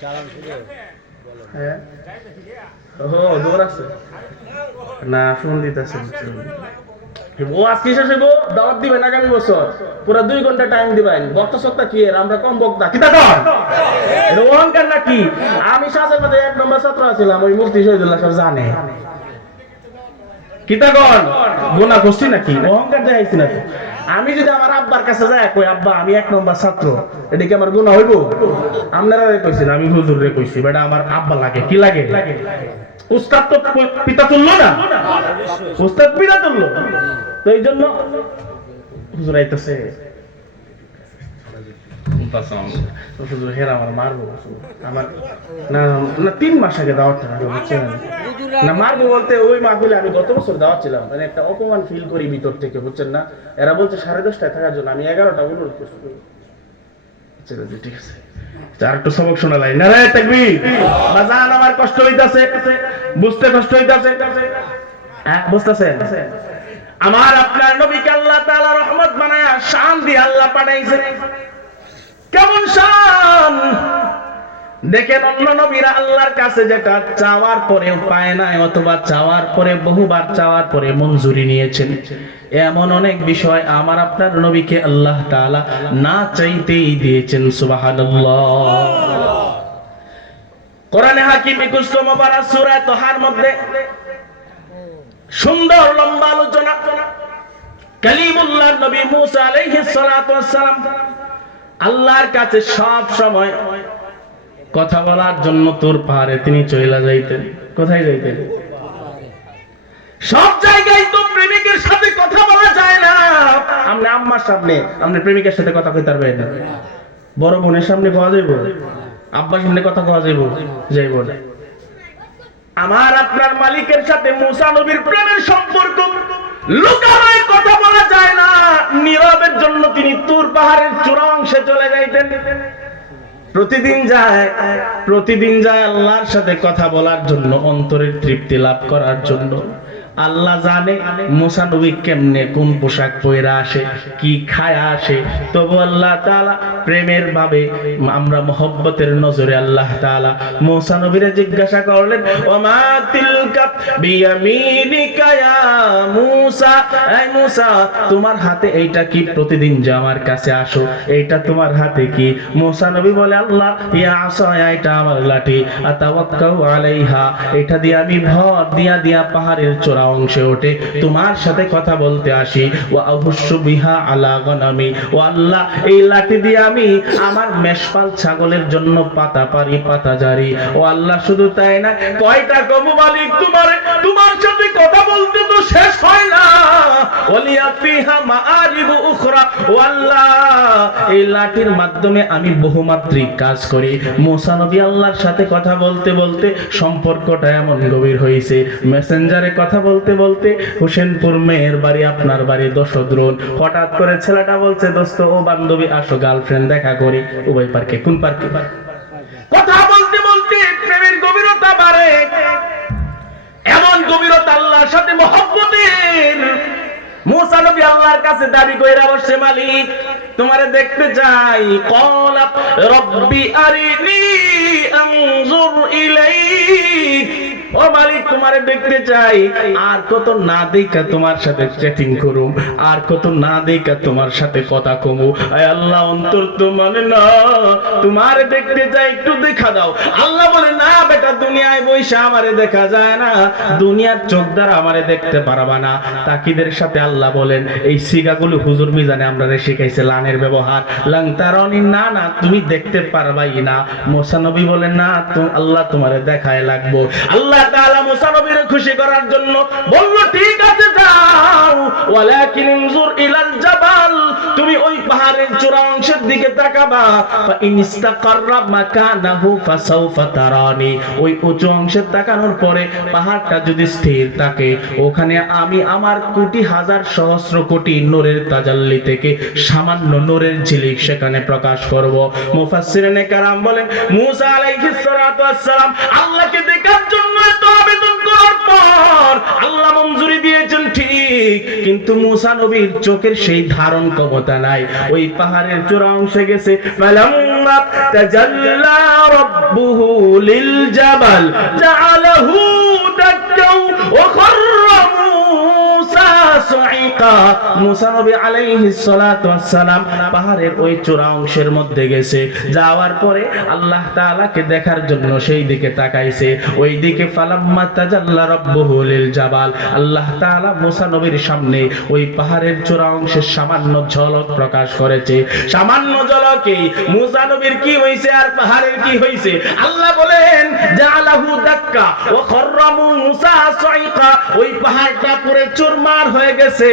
চালান শুরু। হ্যাঁ, ও দৌড় আছে না, ফোন দিতেছে। ও আজকে শেষে গো দাওয়াত দিবেন আগামী বছর, পুরো 2 ঘন্টা টাইম দিবেন। বক্তা সত্তা কি এর, আমরা কম বক্তা কি তা কর, এটা অহংকার নাকি? আমি শাসের মধ্যে 1 নম্বর ছাত্র ছিলাম, ওই মুফতি শহীদুল্লাহ সব জানে। কি তা কর, গুনাহ করছি নাকি? অহংকার দেখাইছি নাকি? আমি যদি আমার আব্বার কাছে যাই, কই আব্বা আমি 1 নম্বর ছাত্র, এটা কি আমার গুনাহ হইব? আপনারা কইছেন, আমি হুজুরে কইছি, বেটা আমার আব্বা লাগে। কি লাগে? উস্তাদ তো পিতা তুল্য না, উস্তাদ পিতা তুল্য। তো এই জন্য হুজুর আইতেছে, হুজুর হেরা আমার মারবো, আমার না না 3 মাস আগে দাওয়াত না, মারবো বলতে ওই মাহফিলে আমি গত বছর দাওয়াত ছিলাম, মানে একটা অপমান ফিল করি ভিতর থেকে, বুঝছেন না? এরা বলছে 10:30টায় থাকার জন্য, আমি 11টা অনুরোধ করছি। ঠিক আছে, আর একটু সবক শোনালাই। নারে তাকবীর। বাজান, আমার কষ্ট হইতাছে, বুঝতে কষ্ট হইতাছে, হ্যাঁ বুঝতেছেন? আমার আপনার নবীকে আল্লাহ তাআলা রহমত বানায়া শান দিয়ে আল্লাহ পাঠাইছে। কেমন শান দেখেন, অন্য নবীরা আল্লাহর কাছে যেটা চাওয়ার পরেও পায় না, অথবা চাওয়ার পরে বহুবার চাওয়ার পরে মঞ্জুরি নিয়েছেন, এমন অনেক বিষয় আমার আপনার নবীকে আল্লাহ তাআলা না চাইতেই দিয়েছেন। সুবহানাল্লাহ। কোরআনে হাকিম 21 নম্বর পারা সূরা তাহার মধ্যে সুন্দর লম্বা আলোচনা। কালিমুল্লাহ নবী মুসা আলাইহিস সালাতু ওয়াস সালাম আল্লাহর কাছে সব সময় কথা বলার জন্য তোর পাহাড়ে তিনি চইলা যাইতেন। কোথায় যাইতেন? সব জায়গায় তো প্রেমিকের সাথে কথা বলা যায় না। আপনি আম্মার সামনে আপনি প্রেমিকের সাথে কথা কইতে পারবেন না। বড় বোনের সামনে পাওয়া যাইব, আব্বার সামনে কথা পাওয়া যাইব যাইব না। আমার আপনার মালিকের সাথে মুসা নবীর প্রেমের সম্পর্ক লুকানোর কথা বলা যায় না। নীরবের জন্য তিনি তুর পাহাড়ের চূড়া অংশে চলে যাইতেন। প্রতিদিন যায় আল্লাহর সাথে কথা বলার জন্য, অন্তরের তৃপ্তি লাভ করার জন্য। আল্লাহ জানে মুসা নবী কেমনে কোন পোশাক পরে আসে, কি খায় আসে। তবু আল্লাহ তাআলা প্রেমের ভাবে, আমরা মহব্বতের নজরে আল্লাহ তাআলা মুসা নবীরে জিজ্ঞাসা করলেন, ওমা তিলকা বিয়ামিনিকা ইয়া মুসা, এই মুসা তোমার হাতে এইটা কি? প্রতিদিন যে আমার কাছে আসো, এইটা তোমার হাতে কি? মুসা নবী বলে, আল্লাহ ইয়া আসা, এটা আমার লাঠি, আতাওয়াক্কাউ আলাইহা, এটা দিয়ে আমি ভর দিয়া পাহাড়ের চূড়া অংশে ওঠে তোমার সাথে কথা বলতে আসি। ওয়া আহুশু বিহা আলা গনামি, ও আল্লাহ এই লাঠি দিয়ে আমি আমার মেষপাল ছাগলের জন্য পাতা পারি, পাতা জারি। ও আল্লাহ শুধু তাই না, কয়টা কবু মালিক তোমার সাথে কথা বলতে তো শেষ হয় না। ওয়ালিয়া ফিহা মাআরিবু উখরা, ও আল্লাহ এই লাঠির মাধ্যমে আমি বহুমাত্রিক কাজ করি। মুসা নবী আল্লাহর সাথে কথা বলতে বলতে সম্পর্কটা এমন গভীর হয়েছে, মেসেঞ্জারে কথা বলতে বলতে হোসেনপুর মেয়ের বাড়ি, আপনার বাড়ি দশদ্রোণ। হঠাৎ করে ছেলেটা বলছে, দোস্ত ও বান্ধবী আসো, গার্লফ্রেন্ড দেখা করি। উভয় পার্কে, কোন পার্কে? কথা বলতে বলতে প্রেমের গভীরতা বাড়ে, এমন গভীরতা আল্লাহর সাথে মহব্বতের। মুসা নবী আল্লাহর কাছে দাবি কইরা বসে, মালিক তোমারে দেখতে চাই। ক্বালা রব্বি আরিনি আনজুর ইলাইক, ও মালিক তোমারে দেখতে চাই। আর কত না দেখা তোমার সাথে চ্যাটিং করুম, আর কত না দেখা তোমার সাথে কথা কমু। আয় আল্লাহ, অন্তর তো মানে না, তোমারে দেখতে চাই, একটু দেখা দাও। আল্লাহ বলে, না বেটা, দুনিয়ায় বইসা আমারে দেখা যায় না, দুনিয়ার চোখ দ্বারা আমারে দেখতে পারবা না। তাকিদের সাথে আল্লাহ বলেন, এই সিগাগুলো হুজুর মিজানে আমরা শিখাইছে লানের ব্যবহার। লাং তারানি, না না তুমি দেখতে পারবাই না। মুসা নবী বলেন, না আল্লাহ তোমারে দেখায় লাগবো। আল্লাহ তাআলা মুসা নবীকে খুশি করার জন্য বলল, ঠিক আছে যাও, ওয়ালাকিন ইনজুর ইলাল জাবাল, তুমি ওই পাহাড়ের চূড়া অংশের দিকে তাকাবা। ফা ইনস্তাকাররা মাকানাহু ফাসাউফা তারানি, ওই উঁচু অংশে তাকানোর পরে পাহাড়টা যদি স্থির থাকে, ওখানে আমি আমার কোটি হাজার সহস্র কোটি নূরের তাজাল্লি থেকে সামান্য নূরের ঝিলিক সেখানে প্রকাশ করব। মুফাসসিরিনে কেরাম বলেন, মুসা আলাইহিস সালাতু ওয়াস সালাম আল্লাহকে দেখার জন্য এত আবেদন করার পর আল্লাহ মঞ্জুরি দিয়েছেন ঠিক, কিন্তু মুসা নবীর চোখের সেই ধারণ ক্ষমতা নাই। ওই পাহাড়ের চূড়া অংশে গেছে, ফালাম্মা তাজাল্লা রাব্বুহু লিল জাবাল জাআলাহু দাক্কাও ওয়া খাররা মুসা সাইকা। মুসা নবী আলাইহিস সালাতু ওয়াস সালাম পাহাড়ের ওই চূড়া অংশের মধ্যে গেছে, যাওয়ার পরে আল্লাহ তাআলাকে দেখার জন্য সেই দিকে তাকাইছে। ওই দিকে ফালাম্মা তাজাল্লা রাব্বুহু লিল জাবাল, আল্লাহ তাআলা মুসা নবীর সামনে ওই পাহাড়ের চূড়া অংশের সামান্য ঝলক প্রকাশ করেছে। সামান্য ঝলকে মুসা নবীর কি হইছে আর পাহাড়ের কি হইছে? আল্লাহ বলেন, জাআলাহু দাক্কা ওয়া খাররা মুসা সাইকা, ওই পাহাড়টা পুরো চুরমার হয়ে গেছে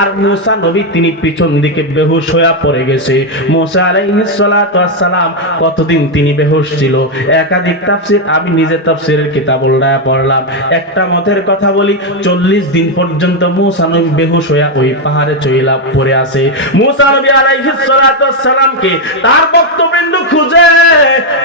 আর মুসা নবী তিনি পিছন দিকে বেহুশ হয়ে পড়ে গেছে। মুসা আলাইহিস সালাতু ওয়াস সালাম কতদিন তিনি বেহুশ ছিল? একাধিক তাফসীর, আমি নিজে তাফসীরের কিতাব উল্টায়া পড়লাম। একটা মতের কথা বলি, 40 দিন পর্যন্ত মুসা নবী বেহুশ হয়ে ওই পাহাড়ে চইলা পড়ে আছে। মুসা নবী আলাইহিস সালাতু ওয়াস সালামকে তার বক্তব্য খুঁজে,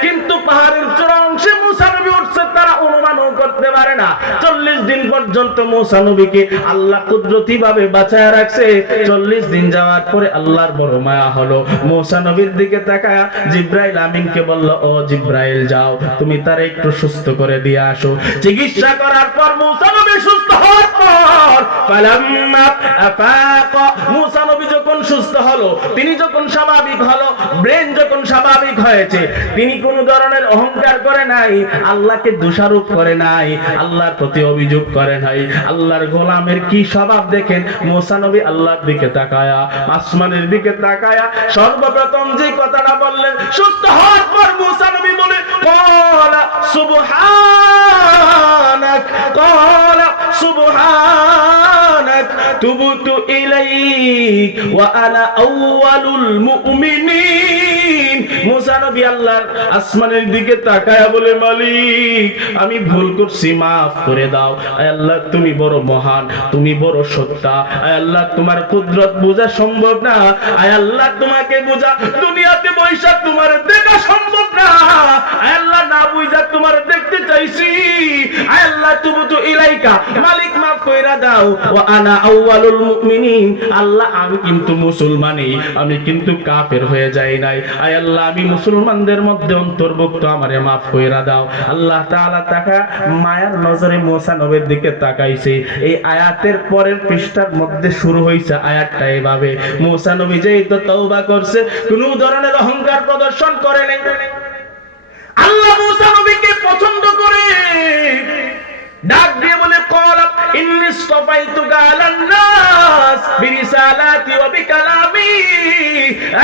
কিন্তু পাহাড়ের চূড়া অংশে মুসা নবী উঠছে তারা অনুমানও করতে পারে না। 40 দিন পর্যন্ত মুসা নবীকে আল্লাহ কুদরতি ভাবে বাঁচায় রাখছে। 40 দিন যাওয়ার পরে আল্লাহর বড় মায়া হলো, মুসা নবীর দিকে তাকায়া জিবরাইল আমিনকে বলল, ও জিবরাইল যাও, তুমি তারে একটু সুস্থ করে দিয়ে আসো। চিকিৎসা করার পর মুসা নবী সুস্থ হওয়ার পর ফালাম্মা আফাকা, মুসা নবী যখন সুস্থ হলো, তিনি যখন স্বাভাবিক হলো, ব্রেন যখন স্বাভাবিক হয়েছে, তিনি কোন ধরনের অহংকার করে নাই, আল্লাহকে দোষারোপ করে নাই। আল্লাহর প্রতি অভিযোগ করে নাই। আল্লাহর গোলামের কি স্বভাব দেখেন, মুসা নবী আল্লাহর দিকে তাকায়া, আসমানের দিকে তাকায়া সর্বপ্রথম যে কথাটা বললেন, সুস্থ হওয়ার পর মুসা নবী বলে ক্বালা সুবহানাক, ক্বালা সুবহানাক তুবতু ইলাইক ওয়া আনা আউয়ালুল মুমিনিন। মুসা নবী আল্লাহর আসমানের দিকে তাকায়া বলে, মালিক আমি ভুল করছি, মাফ করে দাও। আয় আল্লাহ তুমি বড় মহান, তুমি বড় সত্তা। আয় আল্লাহ তোমার কুদরত বোঝা সম্ভব না। আয় আল্লাহ তোমাকে বোঝা দুনিয়াতে বৈশা তোমার দেখা সম্ভব না। আয় আল্লাহ না বুঝা তোমার দেখতে চাইছি। আয় আল্লাহ তুবতু ইলাইকা, মালিক মাফ কইরা দাও। ওয়া আনা আউয়ালুল মুমিনিন, আল্লাহ আমি কিন্তু মুসলমানই, আমি কিন্তু কাফের হয়ে যাই নাই। আয় আল্লাহ আমি মুসলমানদের মধ্যে অন্তর্ভুক্ত, আমারে মাফ কইরা দাও। আল্লাহ তাআলা তাকা মায়ার নজরে মুসা নবীর দিকে তাকাইছে। এই আয়াতের পরের পৃষ্ঠার মধ্যে শুরু হইছে আয়াতটা এভাবে, মুসা নবী যেই তো তওবা করছে, কোন ধরনের অহংকার প্রদর্শন করে নাই। আল্লাহ মুসা নবীকে পছন্দ করে ডাক দিয়ে বলে, ক্বালা ইন্নী ইসতাফাইতুকা আলান নাস বিরিসালাতি ওয়া বিকালামি।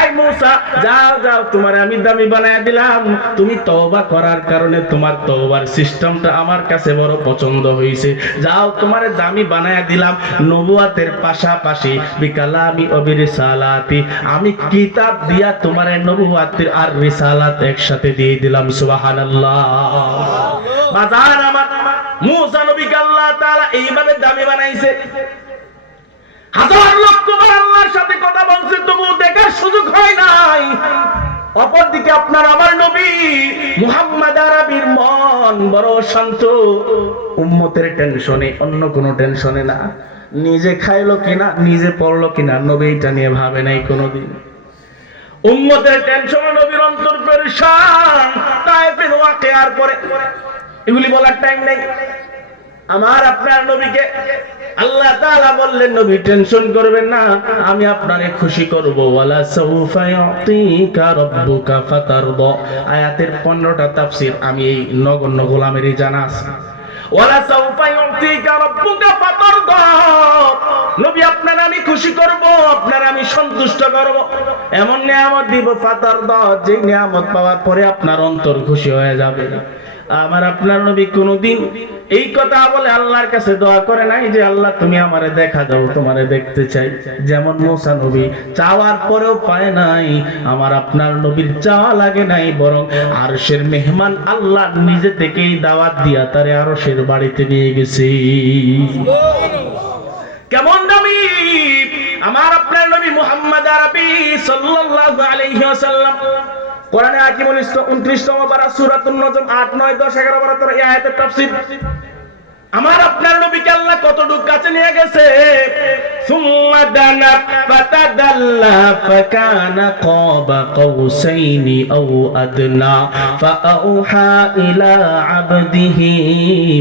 এই মুসা যাও যাও, তোমার আমি দামি বানায়া দিলাম। তুমি তওবা করার কারণে তোমার তওবার সিস্টেমটা আমার কাছে বড় পছন্দ হইছে। যাও তোমারে দামি বানায়া দিলাম, নবুয়াতের পাশাপাশি বিকালামি ওয়া বিরিসালাতি, আমি কিতাব দিয়া তোমারে নবুয়াতের আর রিসালাত একসাথে দিয়ে দিলাম। সুবহানাল্লাহ। বাজার আমার মুসা নবীকে আল্লাহ তাআলা এইভাবে দামি বানাইছে। হাজার লক্ষ বার আল্লাহর সাথে কথা বলছে, তবু দেখার সুযোগ হয় নাই। অপরদিকে আপনার আমার নবী মুহাম্মদ আরবির মন বড় শান্ত, উম্মতের টেনশনে, অন্য কোনো টেনশনে না। নিজে খাইলো কিনা, নিজে পড়লো কিনা, নবী এটা নিয়ে ভাবে নাই কোনোদিন। উম্মতের টেনশনে নবীর অন্তর পেরেশান। তায়েফের ওয়াকিয়ার পরে এগুলি বলার টাইম নাই। আমার আপনার নবীকে আল্লাহ তাআলা বললেন, নবী টেনশন করবেন না, আমি আপনারে খুশি করব। ওয়ালা সাউফা ইউতিকা রাব্বুকা ফাতারদা। আয়াতের 15টা তাফসীর আমি এই নগণ্য গোলামেরই জানা আছে। ওয়ালা সাউফা ইউতিকা রাব্বুকা ফাতারদা, নবী আপনারে আমি খুশি করব, আপনারে আমি সন্তুষ্ট করব, এমন নিয়ামত দিব ফাতারদা, যে নিয়ামত পাওয়ার পরে আপনার অন্তর খুশি হয়ে যাবে। আমার আপনার নবী কোনদিন এই কথা বলে আল্লাহর কাছে দোয়া করে নাই যে আল্লাহ তুমি আমারে দেখা দাও, তোমারে দেখতে চাই। যেমন মুসা নবী চাওয়ার পরেও পায় নাই, আমার আপনার নবীর চাওয়া লাগে নাই, বরং আরশের মেহমান আল্লাহ নিজে থেকেই দাওয়াত দিয়া তারে আরশের বাড়িতে নিয়ে গেছে। কেমন দামি আমার আপনার নবী মুহাম্মদ আরবি সাল্লাল্লাহু আলাইহি ওয়াসাল্লাম। কোরআনে হাকিমুল 29তম পারা সূরাতুন নজম 8 9 10 11 12 এই আয়াতের তাফসীর। আমার আপনার নবীকে আল্লাহ কতটুক কাছে নিয়ে গেছে। সুম্মা দানা ফাতাদাল্লা ফাকানা ক্বাবা কাউসাইনি আও আদনা ফাআউহা ইলা আবদিহি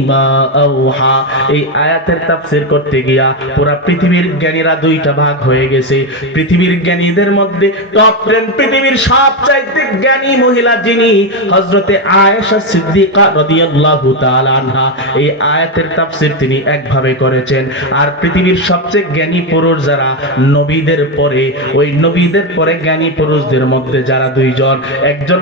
মা আওহা। এই আয়াতের তাফসীর করতে গিয়া পুরা পৃথিবীর জ্ঞানীরা দুইটা ভাগ হয়ে গেছে। পৃথিবীর জ্ঞানীদের মধ্যে টপ 10 পৃথিবীর সবচাইতে জ্ঞানী মহিলা যিনি, হযরতে আয়েশা সিদ্দিকা রাদিয়াল্লাহু তাআলা আনহা। এই আয়াতের তাফসীর তিনি একভাবে করেছেন। আর পৃথিবীর সবচেয়ে জ্ঞানী পুরুষ যারা নবীদের পরে, ওই নবীদের পরে জ্ঞানী পুরুষদের মধ্যে যারা দুইজন, একজন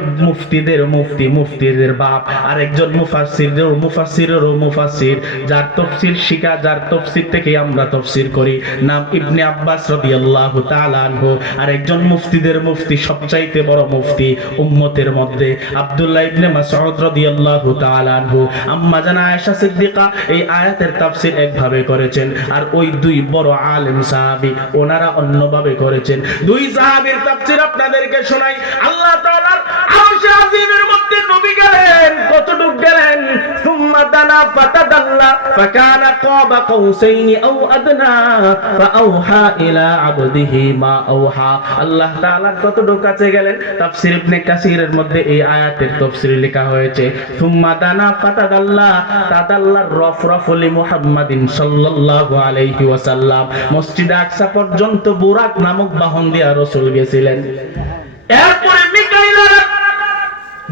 মুফতিদের বাপ, আর একজন মুফাসসিরেরও মুফাসসির, যার তাফসীর শিখা, যার তাফসীর থেকে আমরা তাফসীর করি, নাম ইবনে আব্বাস রাদিয়াল্লাহু তাআলা আনহু। আর একজন মুফতিদের মুফতি, সবচাইতে বড় মুফতি উম্মতের মধ্যে আব্দুল্লাহ ইবনে মাসউদ রাদিয়াল্লাহু তাআলা আনহু। আম্মা জানা আয়েশা সিদ্দিকা এই আয়াতের তাফসীর একভাবে করেছেন, আর ওই দুই বড় আলেম সাহাবী ওনারা অন্যভাবে করেছেন। দুই সাহাবীর তাফসীর আপনাদেরকে শোনাই। আল্লাহ তাআলার আরশে আজিমের মধ্যে নবী গেলেন, কতটুক গেলেন? সুম্মা দানা ফাতাদাল্লা ফাকানা ক্বাবা কাউসাইনি আও আদনা ফাআউহা ইলা আবদিহি মা আওহা। আল্লাহ তাআলা কতটুক কাছে গেলেন? তাফসীর ইবনে কাসিরের মধ্যে এই আয়াতের তাফসীর লেখা হয়েছে, সুম্মা দানা ফাতাদাল্লা, তাদাল্লার রফরফলি মুহাম্মাদিন সাল্লাল্লাহু আলাইহি ওয়াসাল্লাম। মসজিদে আকসা পর্যন্ত বুরাক নামক বাহন দিয়ে রাসূল গেছিলেন। এরপরে মিকাইল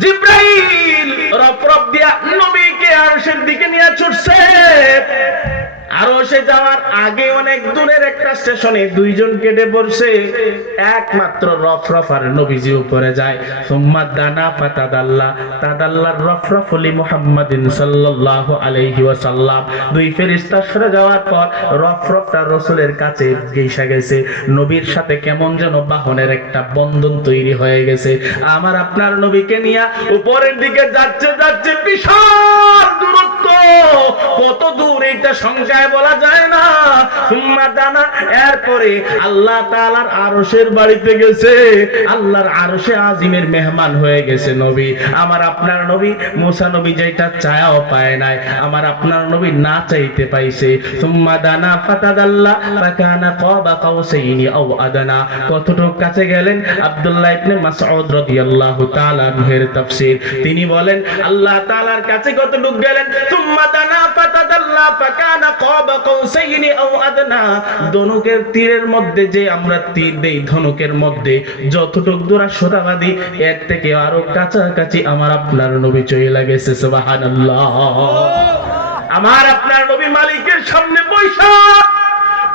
জিব্রাইল রফ রফ দিয়া নবীকে আরশের দিকে নিয়ে ছুটছে। আরশে যাওয়ার আগে অনেক দূরের একটা স্টেশনে দুইজন কেটে পড়ছে, একমাত্র রফ রফ আর নবীজি উপরে যায়। সুম্মা দানা ফাতাদাল্লা তাদাল্লার রফ রফ লি মুহাম্মাদিন সাল্লাল্লাহু আলাইহি ওয়াসাল্লাম। দুই ফেরেশতা সরে যাওয়ার পর রফ রফটা রাসূলের কাছে গিয়ে গেছে। নবীর সাথে কেমন যেন বাহনের একটা বন্ধন তৈরি হয়ে গেছে। আমার আপনার নবীকে নিয়ে উপরের দিকে যাচ্ছে যাচ্ছে, বিশাল দূরত্ব, কত দূর এটা সংখ্যায় বলা যায় না। সুম্মা দানা, এরপরে আল্লাহ তাআলার আরশের বাড়িতে গেছে, আল্লাহর আরশে আজিমের মেহমান হয়ে গেছে নবী। আমার আপনার নবী মুসা নবী যেটা চায়াও পায় নাই, আমার আপনার নবী না চাইতে পাইছে। সুম্মা দানা ফাতাদাল্লা ফাকানা কাবা কাউসাইনি আও আদনা। কতটুক কাছে গেলেন? আব্দুল্লাহ ইবনে মাসউদ রাদিয়াল্লাহু তাআলা এর তাফসীর, তিনি বলেন আল্লাহ তাআলার কাছে কতটুক গেলেন? সুম্মা দানা ফাতাদাল্লা ফাকানা কাবা কাউসাইনি আও আদনা। ধনুকের তীরের মধ্যে যে আমরা তীর দেই, ধনুকের মধ্যে যতটুক দূর শতাবাদী, এর থেকে আরো কাছাকাছি আমার আপনার নবী চলে গেছে। সুবহানাল্লাহ। আমার আপনার নবী মালিকের সামনে বৈশা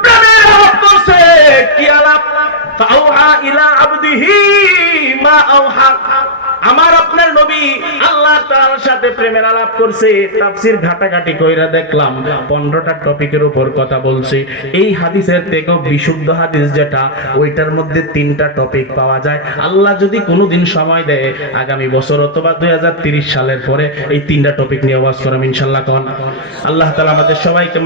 প্রেমের আলাপ করছে। কি আলাপ? ফাআউহা ইলা আবদিহি মা আওহা। আমার আপনার নবী আল্লাহ তাআলার সাথে প্রেমের আলাপ করছে। তাফসীর ঘাটাঘাটি কইরা দেখলাম 15টা টপিকের উপর কথা বলছে। এই হাদিসের থেকেও বিশুদ্ধ হাদিস যেটা, ওইটার মধ্যে 3টা টপিক পাওয়া যায়। আল্লাহ যদি কোনোদিন সময় দেয়, আগামী বছর অথবা 2030 সালের পরে এই 3টা টপিক নিয়ে ওয়াজ করাম ইনশাআল্লাহ। কোন আল্লাহ তাআলা আমাদের সবাইকে